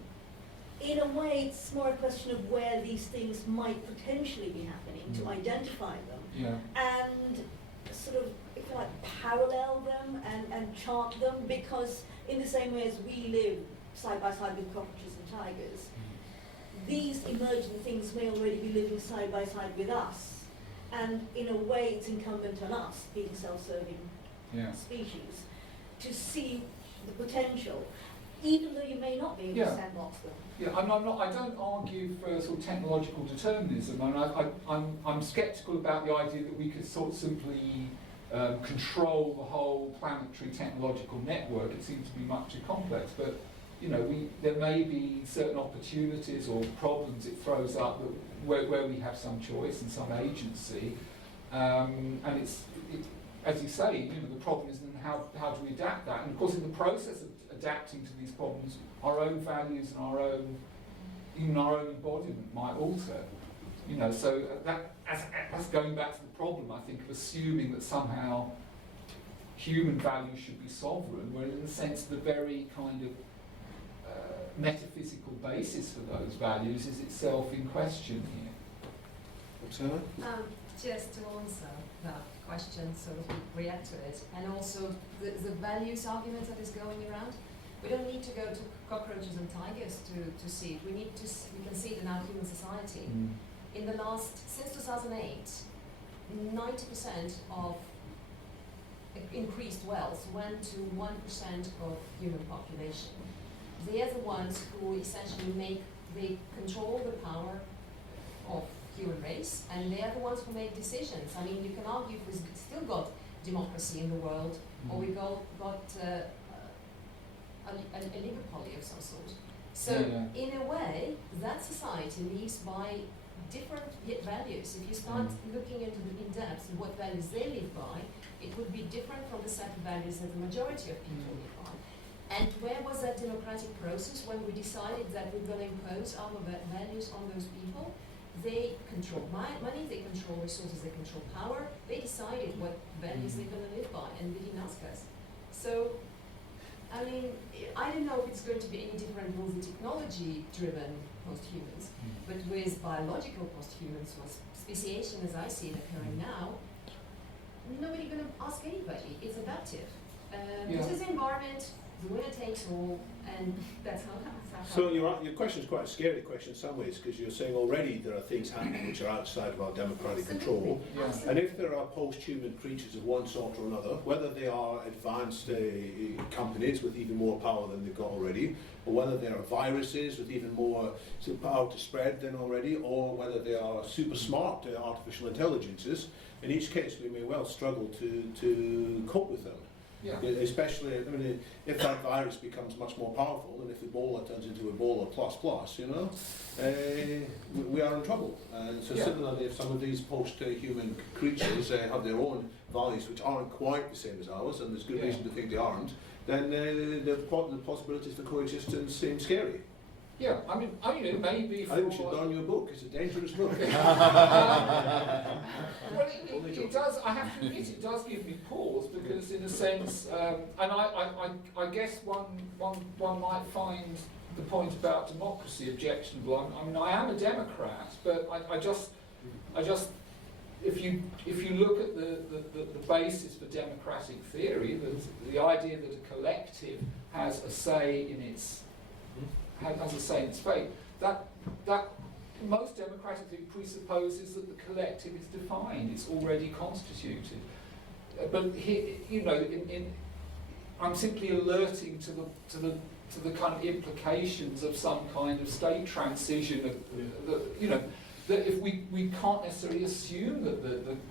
In a way, it's more a question of where these things might potentially be happening, to identify them, Yeah. and sort of, if you like, parallel them and chart them, because in the same way as we live side by side with cockroaches and tigers, these emergent things may already be living side by side with us. And in a way, it's incumbent on us, being self-serving Yeah. species, to see the potential, even though you may not be able Yeah. to sandbox them. Yeah, I don't argue for sort of technological determinism, and I'm sceptical about the idea that we could sort of simply control the whole planetary technological network. It seems to be much too complex, but there may be certain opportunities or problems it throws up that where we have some choice and some agency, and as you say, the problem is then how do we adapt that? And of course, in the process of adapting to these problems, our own values and even our own embodiment might alter. So that's going back to the problem, I think, of assuming that somehow human values should be sovereign, where in a sense the very kind of metaphysical basis for those values is itself in question here. Roxana? Just to answer that question, sort of react to it, and also the values argument that is going around. We don't need to go to cockroaches and tigers to see it. We can see it in our human society. Since 2008, 90% of increased wealth went to 1% of human population. They are the ones who essentially they control the power of human race, and they are the ones who make decisions. I mean, you can argue if we've still got democracy in the world, or we got a oligopoly of some sort. So, in a way, that society lives by different values. If you start looking into in depth what values they live by, it would be different from the set of values that the majority of people live by. And where was that democratic process when we decided that we're going to impose our values on those people? They control money, they control resources, they control power. They decided what values they're going to live by, and they didn't ask us. So, I mean, I don't know if it's going to be any different with the technology-driven posthumans, but with biological posthumans, with speciation as I see it occurring now, nobody going to ask anybody. It's adaptive. This is the environment. The winner takes all, and that's how it happens. So your question is quite a scary question in some ways, because you're saying already there are things happening which are outside of our democratic control. Yeah. And if there are post-human creatures of one sort or another, whether they are advanced companies with even more power than they've got already, or whether they are viruses with even more power to spread than already, or whether they are super smart artificial intelligences, in each case we may well struggle to cope with them. Yeah. Especially, I mean, if that virus becomes much more powerful, and if Ebola turns into Ebola plus, we are in trouble. And so similarly, if some of these post-human creatures have their own values which aren't quite the same as ours, and there's good reason to think they aren't, then the possibilities for coexistence seem scary. Yeah, I mean, it may be. I think we should burn your book. It's a dangerous book. Well, it does. I have to admit, it does give me pause, because, in a sense, and I guess one might find the point about democracy objectionable. I mean, I am a Democrat, but I just, if you look at the basis for democratic theory, the idea that a collective has a say in its fate, that most democratic theory presupposes that the collective is defined, it's already constituted. But here, I'm simply alerting to to the kind of implications of some kind of state transition. That if we can't necessarily assume that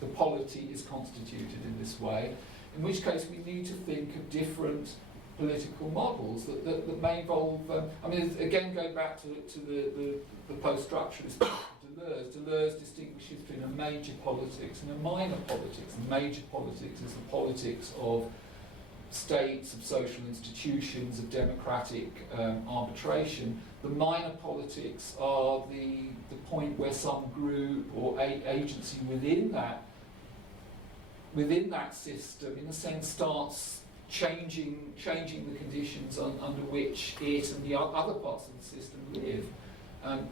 the polity is constituted in this way, in which case we need to think of different political models that may involve. Again, going back to the post-structuralist Deleuze distinguishes between a major politics and a minor politics. The major politics is the politics of states, of social institutions, of democratic arbitration. The minor politics are the point where some group or agency within that system, in a sense, starts changing the conditions under which it and the other parts of the system live.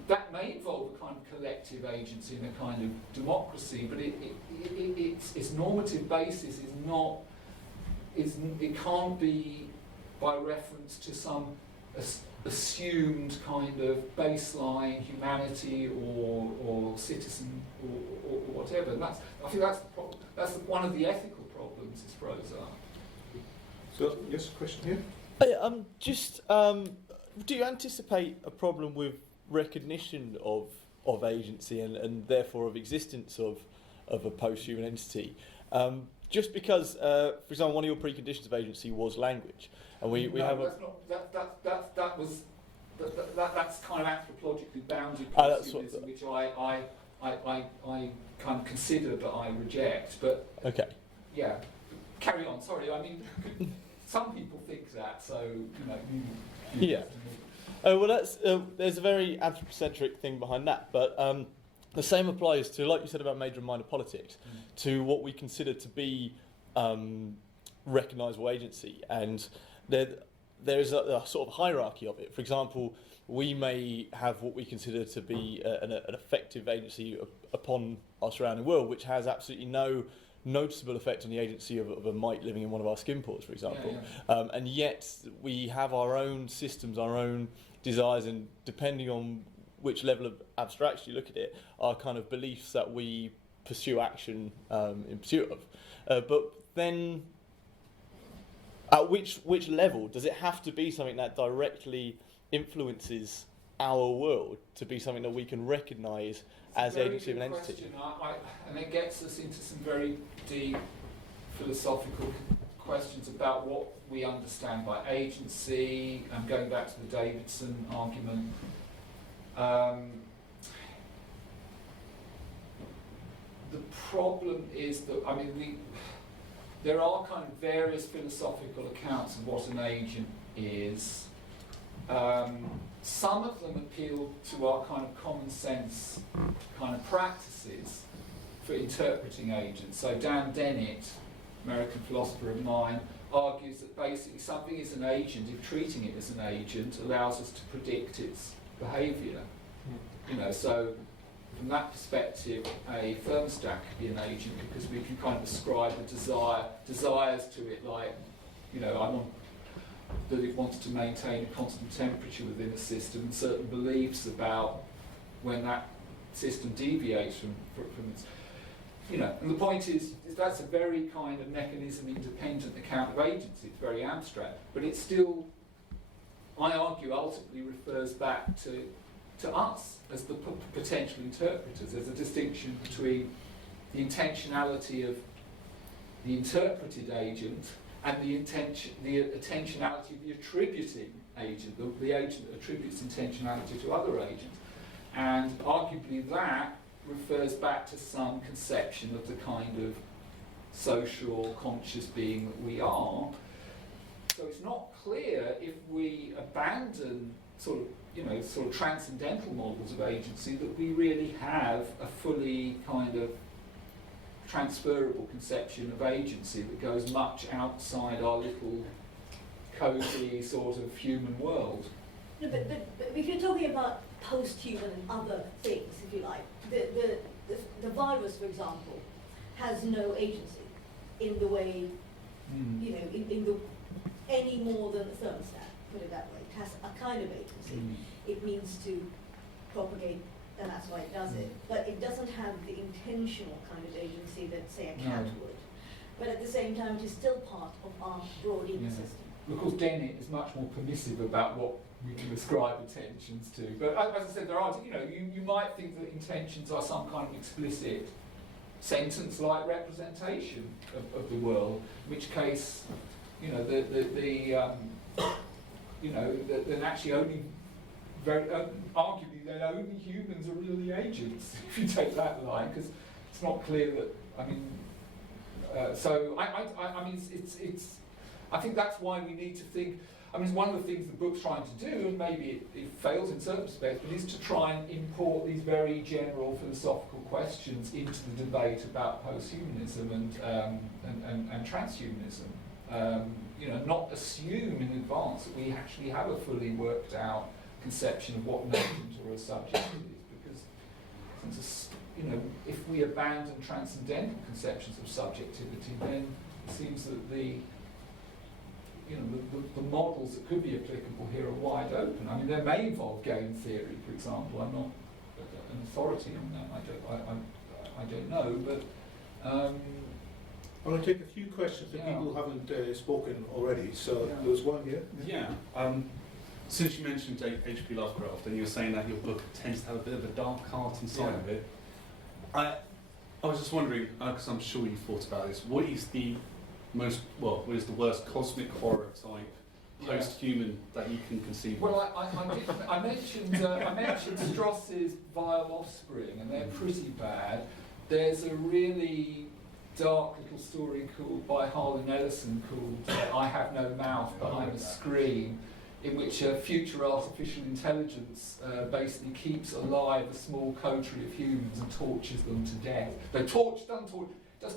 That may involve a kind of collective agency and a kind of democracy, but its normative basis it can't be by reference to some assumed kind of baseline humanity or citizen or whatever. And I think that's the problem. That's one of the ethical problems this throws up. So, yes, question here? Do you anticipate a problem with recognition of agency and therefore of existence of a post-human entity? Just because, for example, one of your preconditions of agency was language, and we have that's kind of anthropologically bounded posthumanism, which I kind of consider but I reject. But okay, yeah, carry on. Sorry, I mean, some people think that, so yeah. Oh well, that's there's a very anthropocentric thing behind that, but the same applies to, like you said about major and minor politics, to what we consider to be recognisable agency, and there's a sort of hierarchy of it. For example, we may have what we consider to be an effective agency upon our surrounding world, which has absolutely no noticeable effect on the agency of a mite living in one of our skin pores, for example. And yet we have our own systems, our own desires, and depending on which level of abstraction you look at it, are kind of beliefs that we pursue action in pursuit of. But then, at which level does it have to be something that directly influences our world to be something that we can recognise as agency of an entity? And it gets us into some very deep philosophical questions about what we understand by agency. I'm going back to the Davidson argument. The problem is that, there are kind of various philosophical accounts of what an agent is. Some of them appeal to our kind of common sense kind of practices for interpreting agents. So Dan Dennett, American philosopher of mind, argues that basically something is an agent if treating it as an agent allows us to predict its behaviour. So from that perspective, a thermostat could be an agent because we can kind of ascribe the desires to it, like, that it wants to maintain a constant temperature within a system, and certain beliefs about when that system deviates from its, and the point is that's a very kind of mechanism-independent account of agency. It's very abstract, but it still, I argue, ultimately refers back to us as the potential interpreters. There's a distinction between the intentionality of the interpreted agent and the attentionality of the attributing agent. The agent attributes intentionality to other agents, and arguably that refers back to some conception of the kind of social conscious being that we are. So it's not clear if we abandon sort of transcendental models of agency that we really have a fully kind of transferable conception of agency that goes much outside our little cosy sort of human world. No, but if you're talking about post-human and other things, if you like, the virus, for example, has no agency in the way, any more than a thermostat, put it that way. It has a kind of agency. It means to propagate, and that's why it does it. But it doesn't have the intentional kind of agency that, say, a cat would. But at the same time, it is still part of our broad ecosystem. of course, Dennett is much more permissive about what we can ascribe intentions to. But as I said, there are, you might think that intentions are some kind of explicit sentence-like representation of the world, in which case, then actually only arguably then only humans are really agents, if you take that line, because it's not clear that, I think that's why we need to think. It's one of the things the book's trying to do, and maybe it fails in certain respects, but is to try and import these very general philosophical questions into the debate about posthumanism and transhumanism. Not assume in advance that we actually have a fully worked out conception of what an agent or a subject is, because if we abandon transcendental conceptions of subjectivity, then it seems that the models that could be applicable here are wide open. They may involve game theory, for example. I'm not an authority on that. I don't know, but. I'm going to take a few questions that people haven't spoken already. So there was one here. Yeah. Since you mentioned H.P. Lovecraft, and you were saying that your book tends to have a bit of a dark heart inside of it, I was just wondering, because I'm sure you've thought about this, what is the worst cosmic horror type post-human that you can conceive of? Well, I mentioned Strauss's Vile Offspring, and they're pretty bad. There's a really dark little story by Harlan Ellison called I Have No Mouth But I'm a Scream, in which a future artificial intelligence basically keeps alive a small coterie of humans and tortures them to death. Just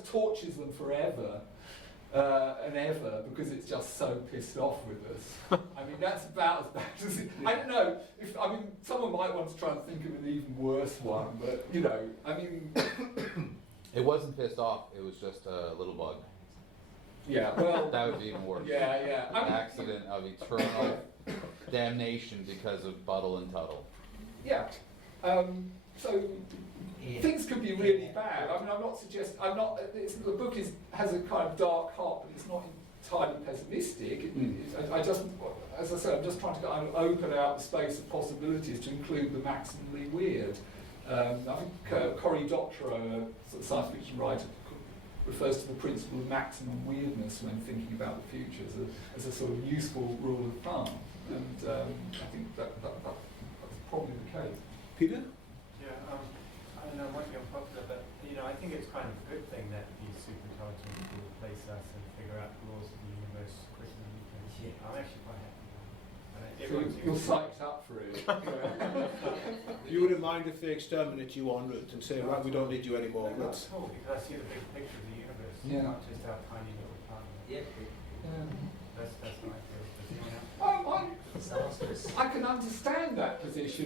tortures them forever and ever, because it's just so pissed off with us. That's about as bad as it. I don't know. Someone might want to try and think of an even worse one, but It wasn't pissed off, it was just a little bug. Yeah, well. That would be even worse. Yeah. An accident of eternal damnation because of Buttle and Tuttle. Yeah. So things could be really bad. I'm not suggesting. The book has a kind of dark heart, but it's not entirely pessimistic. As I said, I'm just trying to kind of open out the space of possibilities to include the maximally weird. I think Cory Doctorow, a sort of science fiction writer, refers to the principle of maximum weirdness when thinking about the future as a sort of useful rule of thumb, and I think that's probably the case. Peter? Yeah, I don't know, it might be unpopular, but I think it's kind of a good thing that these superintelligence will replace us and figure out the laws of the universe quicker than we can. I'm actually quite happy. You're psyched up for it. You wouldn't mind if they exterminate you en route and say, right, we don't need you anymore. Not at all, because I see the big picture of the universe, not just our tiny little part of it. That's my first. I can understand that position.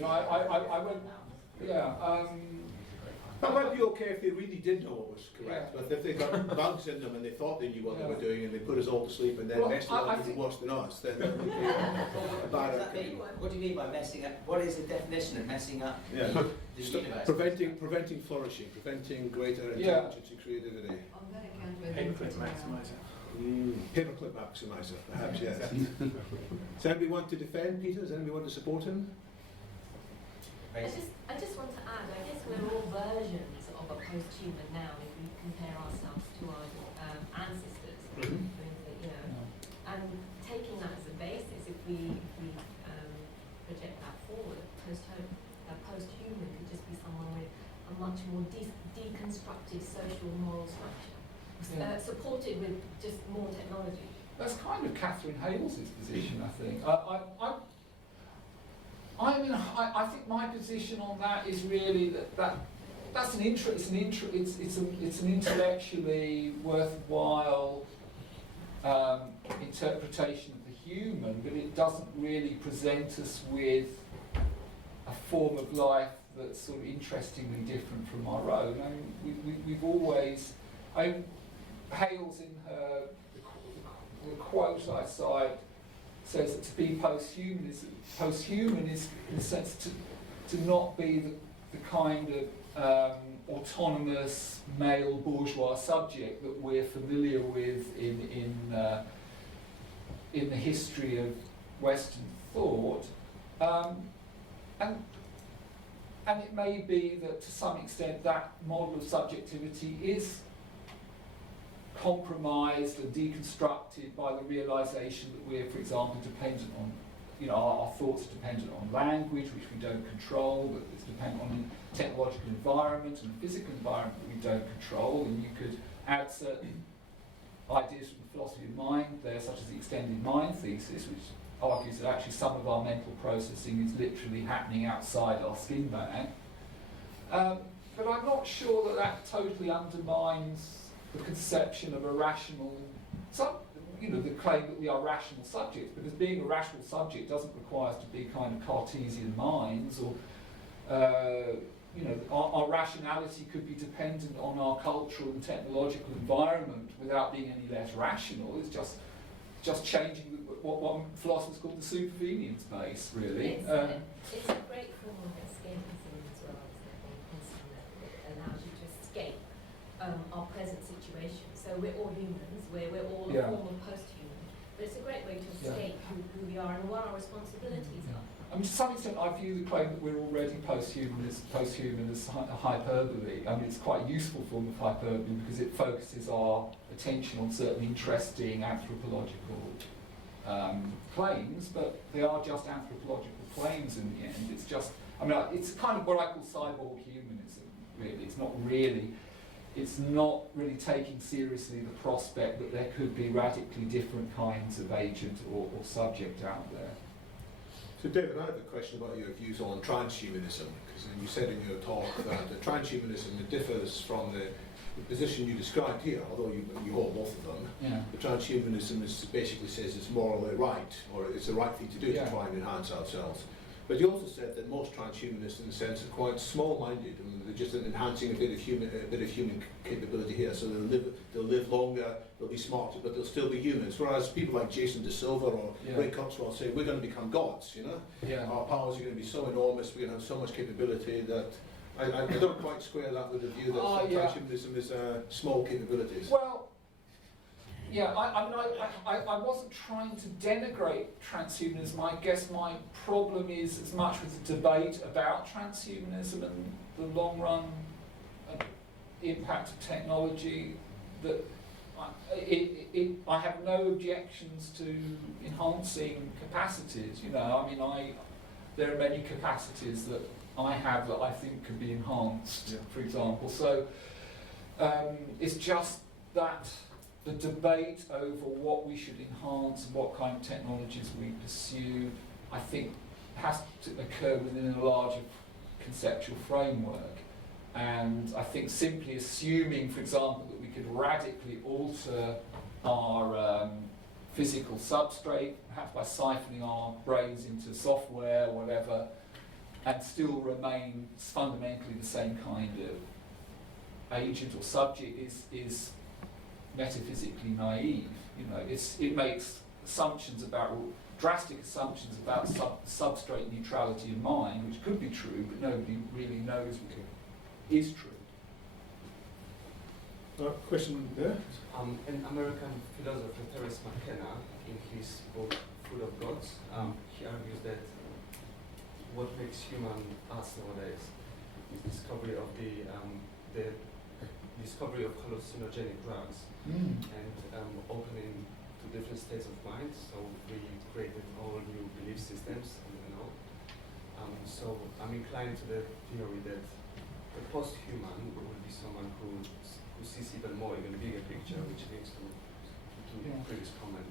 That might be okay if they really did know what was correct, but if they got bugs in them and they thought they knew what they were doing and they put us all to sleep and then messed it up even worse than us, then that would be a bad outcome. What do you mean by messing up? What is the definition of messing up the universe? Preventing flourishing, preventing greater intelligence and creativity. On that account, we're Paperclip maximizer. Paperclip maximizer, perhaps, yes. Does anybody want to defend Peter? Does anybody want to support him? I just want to add, I guess we're all versions of a post-human now if we compare ourselves to our ancestors. And taking that as a basis, if we project that forward, post-human could just be someone with a much more deconstructed social and moral structure, supported with just more technology. That's kind of Catherine Hales's position, I think. I think my position on that is really that's it's an intellectually worthwhile interpretation of the human, but it doesn't really present us with a form of life that's sort of interestingly different from our own. We've always. Hales in the quote I cite says that to be posthuman is in a sense to not be the kind of autonomous male bourgeois subject that we're familiar with in in the history of Western thought, and it may be that to some extent that model of subjectivity is compromised and deconstructed by the realization that we're, for example, dependent on, our thoughts are dependent on language, which we don't control, but it's dependent on the technological environment and the physical environment that we don't control, and you could add certain ideas from the philosophy of mind there, such as the extended mind thesis, which argues that actually some of our mental processing is literally happening outside our skin bag. But I'm not sure that that totally undermines the conception of a rational, the claim that we are rational subjects, because being a rational subject doesn't require us to be kind of Cartesian minds, or our rationality could be dependent on our cultural and technological environment without being any less rational. It's just changing what philosophers call the superhuman space, really. It's a great form of escapism as well, isn't it? It allows you to escape our present situation. So we're all humans, we're all a form of post-human. But it's a great way to escape who we are and what our responsibilities are. I mean, to some extent, I view the claim that we're already post-human as hyperbole. I mean, it's quite a useful form of hyperbole because it focuses our attention on certain interesting anthropological claims, but they are just anthropological claims in the end. It's just, it's kind of what I call cyborg humanism, really. It's not really taking seriously the prospect that there could be radically different kinds of agent or subject out there. So David, I have a question about your views on transhumanism, because you said in your talk that the transhumanism differs from the position you described here, although you hold both of them. Yeah. The transhumanism basically says it's morally right, or it's the right thing to do to try and enhance ourselves. But you also said that most transhumanists, in a sense, are quite small-minded. I mean, they're just enhancing a bit of human capability here. So they'll live longer, they'll be smarter, but they'll still be humans. Whereas people like Jason De Silva or Ray Kurzweil say we're going to become gods. Our powers are going to be so enormous, we're going to have so much capability that I don't quite square that with the view that transhumanism is small capabilities. Well, I wasn't trying to denigrate transhumanism. I guess my problem is as much with the debate about transhumanism and the long run impact of technology that I have no objections to enhancing capacities. There are many capacities that I have that I think can be enhanced, for example. So it's just that the debate over what we should enhance and what kind of technologies we pursue, I think, has to occur within a larger conceptual framework. And I think simply assuming, for example, that we could radically alter our physical substrate, perhaps by siphoning our brains into software or whatever, and still remain fundamentally the same kind of agent or subject is metaphysically naive. It makes drastic assumptions about substrate neutrality in mind, which could be true, but nobody really knows is true. Question there? An American philosopher, Terence McKenna, in his book Food of Gods, he argues that what makes human us nowadays is discovery of the discovery of hallucinogenic drugs and opening to different states of mind. So we created all new belief systems, so I'm inclined to the theory that the post-human will be someone who sees even more, even bigger picture, which links to previous comment.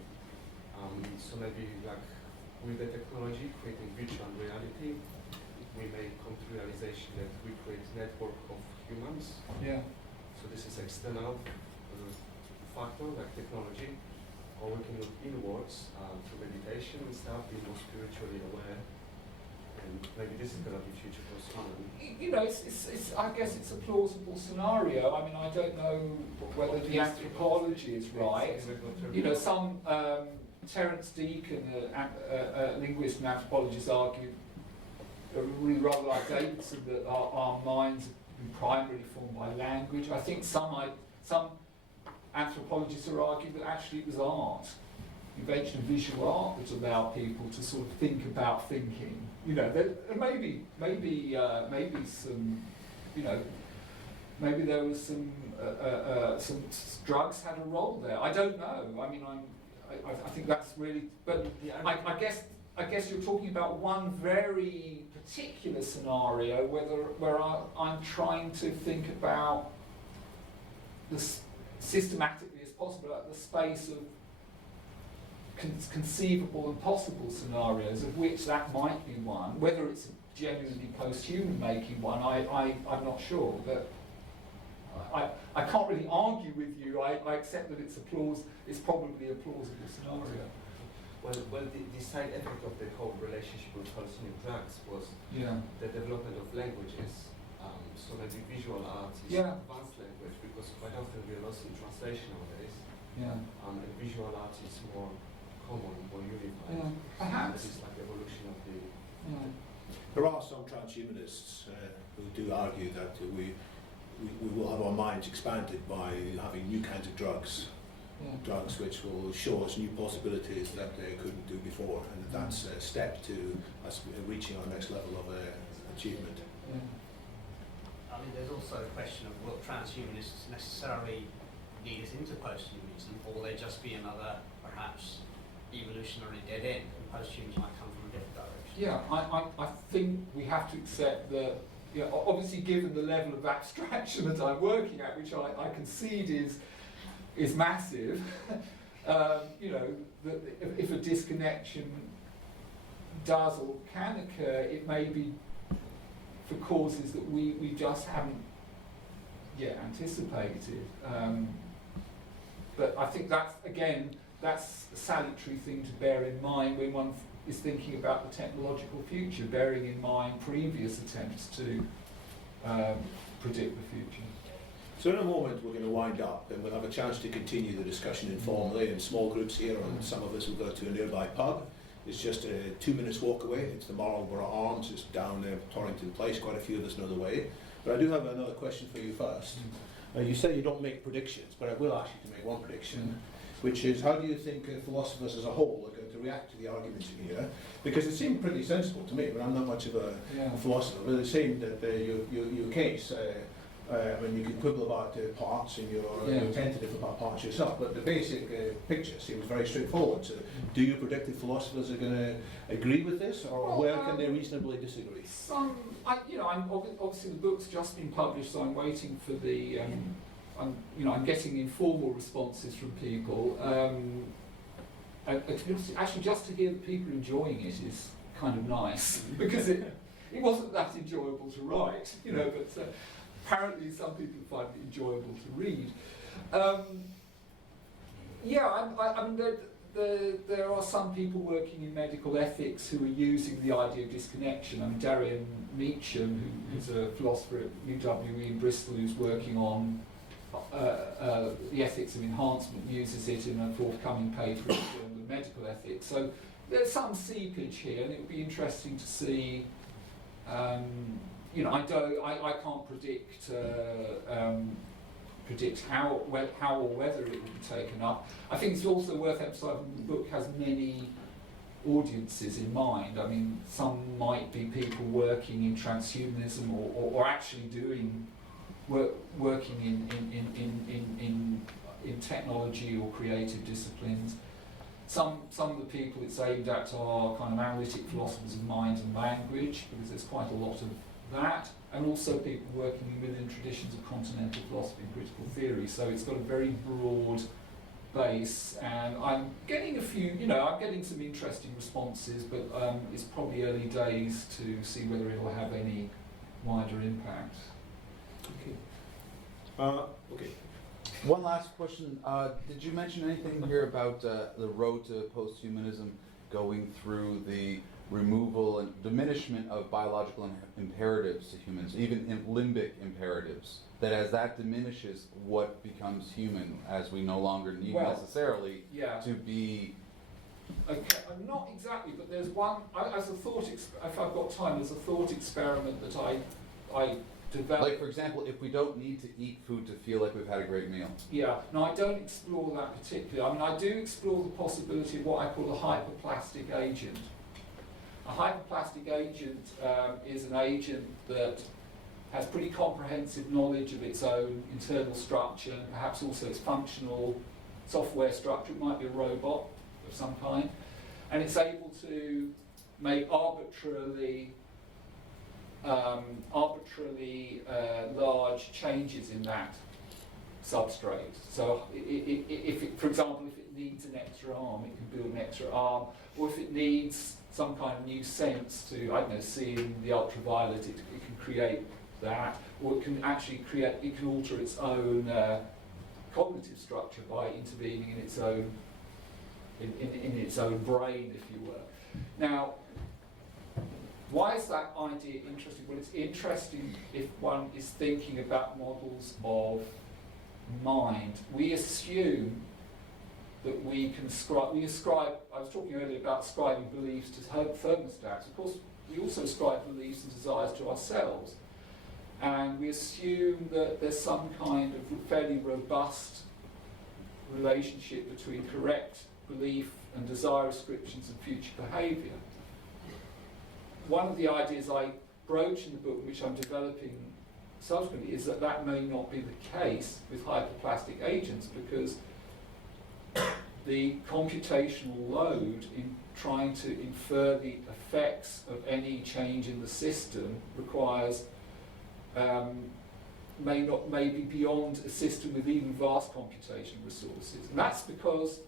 So maybe like with the technology creating virtual reality, we may come to realization that we create network of humans. So this is external factor like technology, or we can look inwards through meditation and stuff, be more spiritually aware. And maybe this is going to be future post-human. I guess it's a plausible scenario. I mean, I don't know whether the anthropology is right. Some Terence Deacon, a linguist and anthropologist, argue, really rather like Davidson, that our minds have been primarily formed by language. I think some anthropologists are arguing that actually it was art. invention of visual art which allow people to sort of think about thinking. You know, maybe some, you know, maybe there was some drugs had a role there. I don't know. I mean, I think that's really. But I guess you're talking about one very particular scenario where I'm trying to think about this systematically as possible, like the space of conceivable and possible scenarios, of which that might be one. Whether it's genuinely post-human making one, I'm not sure. But I can't really argue with you. I accept that it's probably a plausible scenario. Well, the side effect of the whole relationship with hallucinogenic drugs was the development of languages, so that the visual art is advanced language, because quite often we are lost in translation nowadays. And visual art is more common, more unified. Perhaps. It's like evolution of the. There are some transhumanists who do argue that we will have our minds expanded by having new kinds of drugs. Drugs which will show us new possibilities that they couldn't do before, and that's a step to us reaching our next level of achievement. I mean, there's also a question of will transhumanists necessarily lead us into posthumanism, or will they just be another, perhaps, evolutionary dead end, and posthumans might come from a different direction? Yeah, I think we have to accept that, you know, obviously given the level of abstraction that I'm working at, which I concede is massive, you know, that if a disconnection does or can occur, it may be for causes that we just haven't yet anticipated. But I think that's a salutary thing to bear in mind when one is thinking about the technological future, bearing in mind previous attempts to predict the future. So in a moment we're going to wind up, and we'll have a chance to continue the discussion informally in small groups here, and some of us will go to a nearby pub. It's just 2 minutes walk away. It's the Marlborough Arms, it's down there, Torrington Place. Quite a few of us know the way. But I do have another question for you first. You say you don't make predictions, but I will ask you to make one prediction, which is, how do you think philosophers as a whole are going to react to the arguments in here? Because it seemed pretty sensible to me, but I'm not much of a philosopher. But it seemed that your case, I mean, you can quibble about parts, and you're tentative about parts yourself, but the basic picture seems very straightforward. So, do you predict that philosophers are going to agree with this, or where can they reasonably disagree? Obviously the book's just been published, so I'm waiting for the. I'm getting informal responses from people. Actually, just to hear that people are enjoying it is kind of nice, because it wasn't that enjoyable to write, you know, but. Apparently some people find it enjoyable to read. I mean, there are some people working in medical ethics who are using the idea of disconnection. I mean, Darian Meacham, who's a philosopher at UWE in Bristol, who's working on the ethics of enhancement, uses it in a forthcoming paper in the Journal of Medical Ethics. So there's some seepage here, and it would be interesting to see. You know, I can't predict how or whether it will be taken up. I think it's also worth emphasising the book has many audiences in mind. I mean, some might be people working in transhumanism or actually working in technology or creative disciplines. Some of the people it's aimed at are kind of analytic philosophers of mind and language, because there's quite a lot of that, and also people working within traditions of continental philosophy and critical theory. So it's got a very broad base, and I'm getting I'm getting some interesting responses, but it's probably early days to see whether it will have any wider impact. Okay. One last question. Did you mention anything here about the road to posthumanism going through the removal and diminishment of biological imperatives to humans, even in limbic imperatives, that as that diminishes, what becomes human, as we no longer need necessarily to be... Okay, not exactly, but there's one, as a thought, if I've got time, there's a thought experiment that I develop. Like, for example, if we don't need to eat food to feel like we've had a great meal. Yeah, no, I don't explore that particularly. I mean, I do explore the possibility of what I call a hyperplastic agent. A hyperplastic agent is an agent that has pretty comprehensive knowledge of its own internal structure, and perhaps also its functional software structure. It might be a robot of some kind, and it's able to make arbitrarily large changes in that substrate. So if it, for example, if it needs an extra arm, it can build an extra arm, or if it needs some kind of new sense to, I don't know, see in the ultraviolet, it can create that, or it can actually create, it can alter its own cognitive structure by intervening in its own, in its own brain, if you will. Now, why is that idea interesting? Well, it's interesting if one is thinking about models of mind. We assume that we can ascribe, I was talking earlier about ascribing beliefs to thermostats. Of course, we also ascribe beliefs and desires to ourselves. And we assume that there's some kind of fairly robust relationship between correct belief and desire ascriptions and future behaviour. One of the ideas I broach in the book, which I'm developing subsequently, is that that may not be the case with hyperplastic agents, because the computational load in trying to infer the effects of any change in the system requires may be beyond a system with even vast computation resources. And that's because,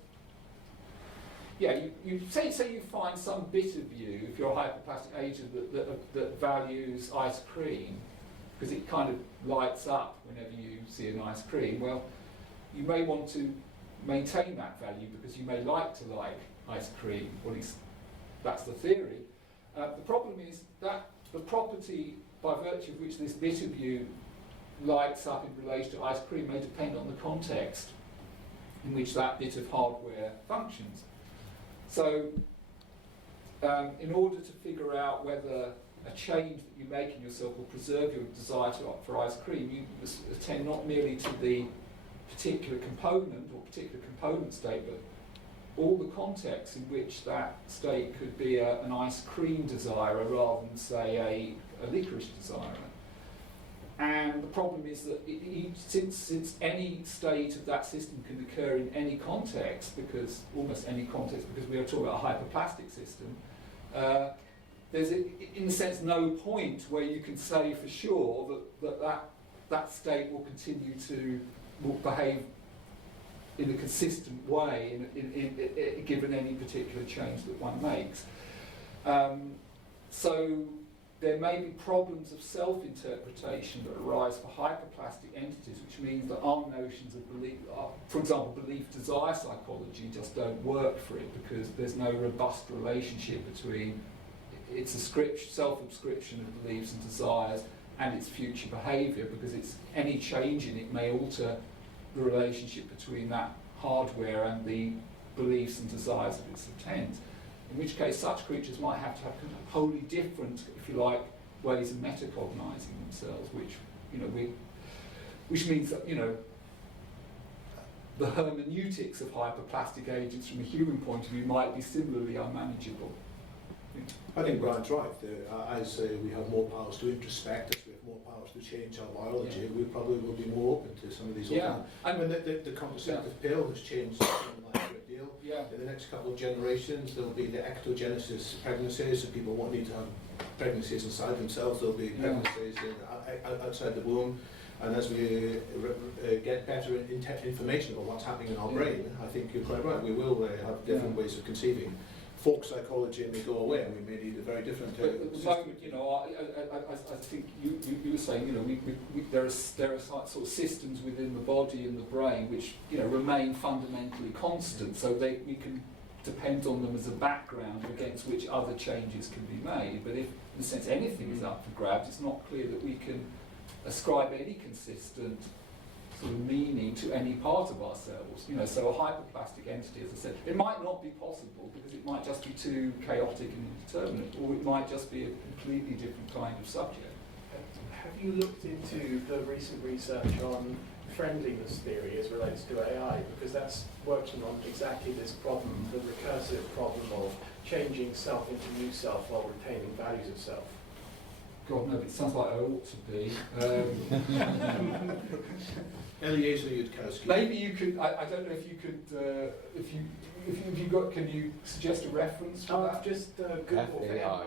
yeah, you say you find some bit of you, if you're a hyperplastic agent, that values ice cream, because it kind of lights up whenever you see an ice cream. Well, you may want to maintain that value because you may like to like ice cream, or at least that's the theory. The problem is that the property by virtue of which this bit of you lights up in relation to ice cream may depend on the context in which that bit of hardware functions. So, in order to figure out whether a change that you make in yourself will preserve your desire for ice cream, you attend not merely to the particular component or particular component state, but all the contexts in which that state could be an ice cream desirer rather than, say, a licorice desirer. And the problem is that since any state of that system can occur in any context, because almost any context, because we are talking about a hyperplastic system, there's, in a sense, no point where you can say for sure that state will continue to behave in a consistent way given any particular change that one makes. So there may be problems of self-interpretation that arise for hyperplastic entities, which means that our notions of belief, for example, belief-desire psychology, just don't work for it, because there's no robust relationship between its self-ascription of beliefs and desires and its future behaviour, because it's any change in it may alter the relationship between that hardware and the beliefs and desires that it subtends. In which case, such creatures might have to have wholly different, if you like, ways of metacognizing themselves, which means that, the hermeneutics of hyperplastic agents from a human point of view might be similarly unmanageable. I think Brian's right. As we have more powers to introspect, as we have more powers to change our biology, we probably will be more open to some of these. I mean, the contraceptive pill has changed human life a great deal. In the next couple of generations, there'll be the ectogenesis pregnancies, so people won't need to have pregnancies inside themselves. There'll be pregnancies outside the womb. And as we get better information about what's happening in our brain, I think you're quite right. We will have different ways of conceiving. Folk psychology may go away, and we may need a very different. But at the moment, I think you were saying, there are sort of systems within the body and the brain which remain fundamentally constant, so we can depend on them as a background against which other changes can be made. But if, in a sense, anything is up for grabs, it's not clear that we can ascribe any consistent sort of meaning to any part of ourselves. So a hyperplastic entity, as I said, it might not be possible because it might just be too chaotic and indeterminate, or it might just be a completely different kind of subject. have you looked into the recent research on friendliness theory as relates to AI? Because that's working on exactly this problem, the recursive problem of changing self into new self while retaining values of self. God, no, it sounds like I ought to be. Eliezer Yudkowsky. Maybe you could. I don't know if you could. If you got, can you suggest a reference for that? Just Google FAI.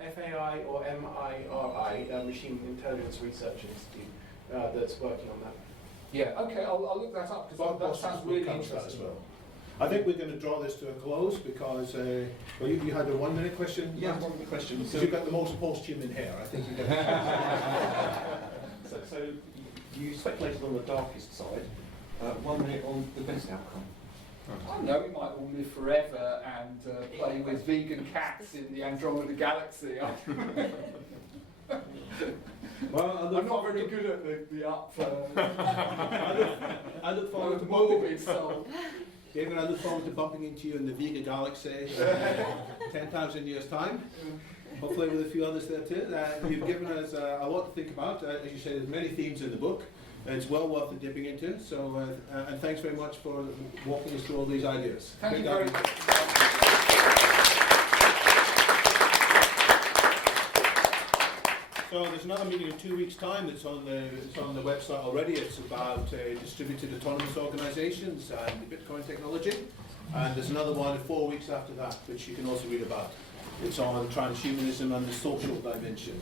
FAI or MIRI, Machine Intelligence Research Institute, that's working on that. Yeah. Okay, I'll look that up because that sounds really interesting as well. I think we're going to draw this to a close because well, you had a 1 minute question. Yeah, one of the questions. Because you've got the most post-human hair. I think you got. So you speculated on the darkest side. 1 minute on the best outcome. I don't know, we might all live forever and play with vegan cats in the Andromeda Galaxy. Well, I'm not very good at the up. I look forward to morbid soul. David, I look forward to bumping into you in the Vega Galaxy 10,000 years' time. Hopefully with a few others there too. You've given us a lot to think about. As you say, there's many themes in the book. It's well worth the dipping into. So, and thanks very much for walking us through all these ideas. Thank you very much. So there's another meeting in 2 weeks' time. It's on the website already. It's about distributed autonomous organisations and Bitcoin technology. And there's another one 4 weeks after that, which you can also read about. It's on transhumanism and the social dimension.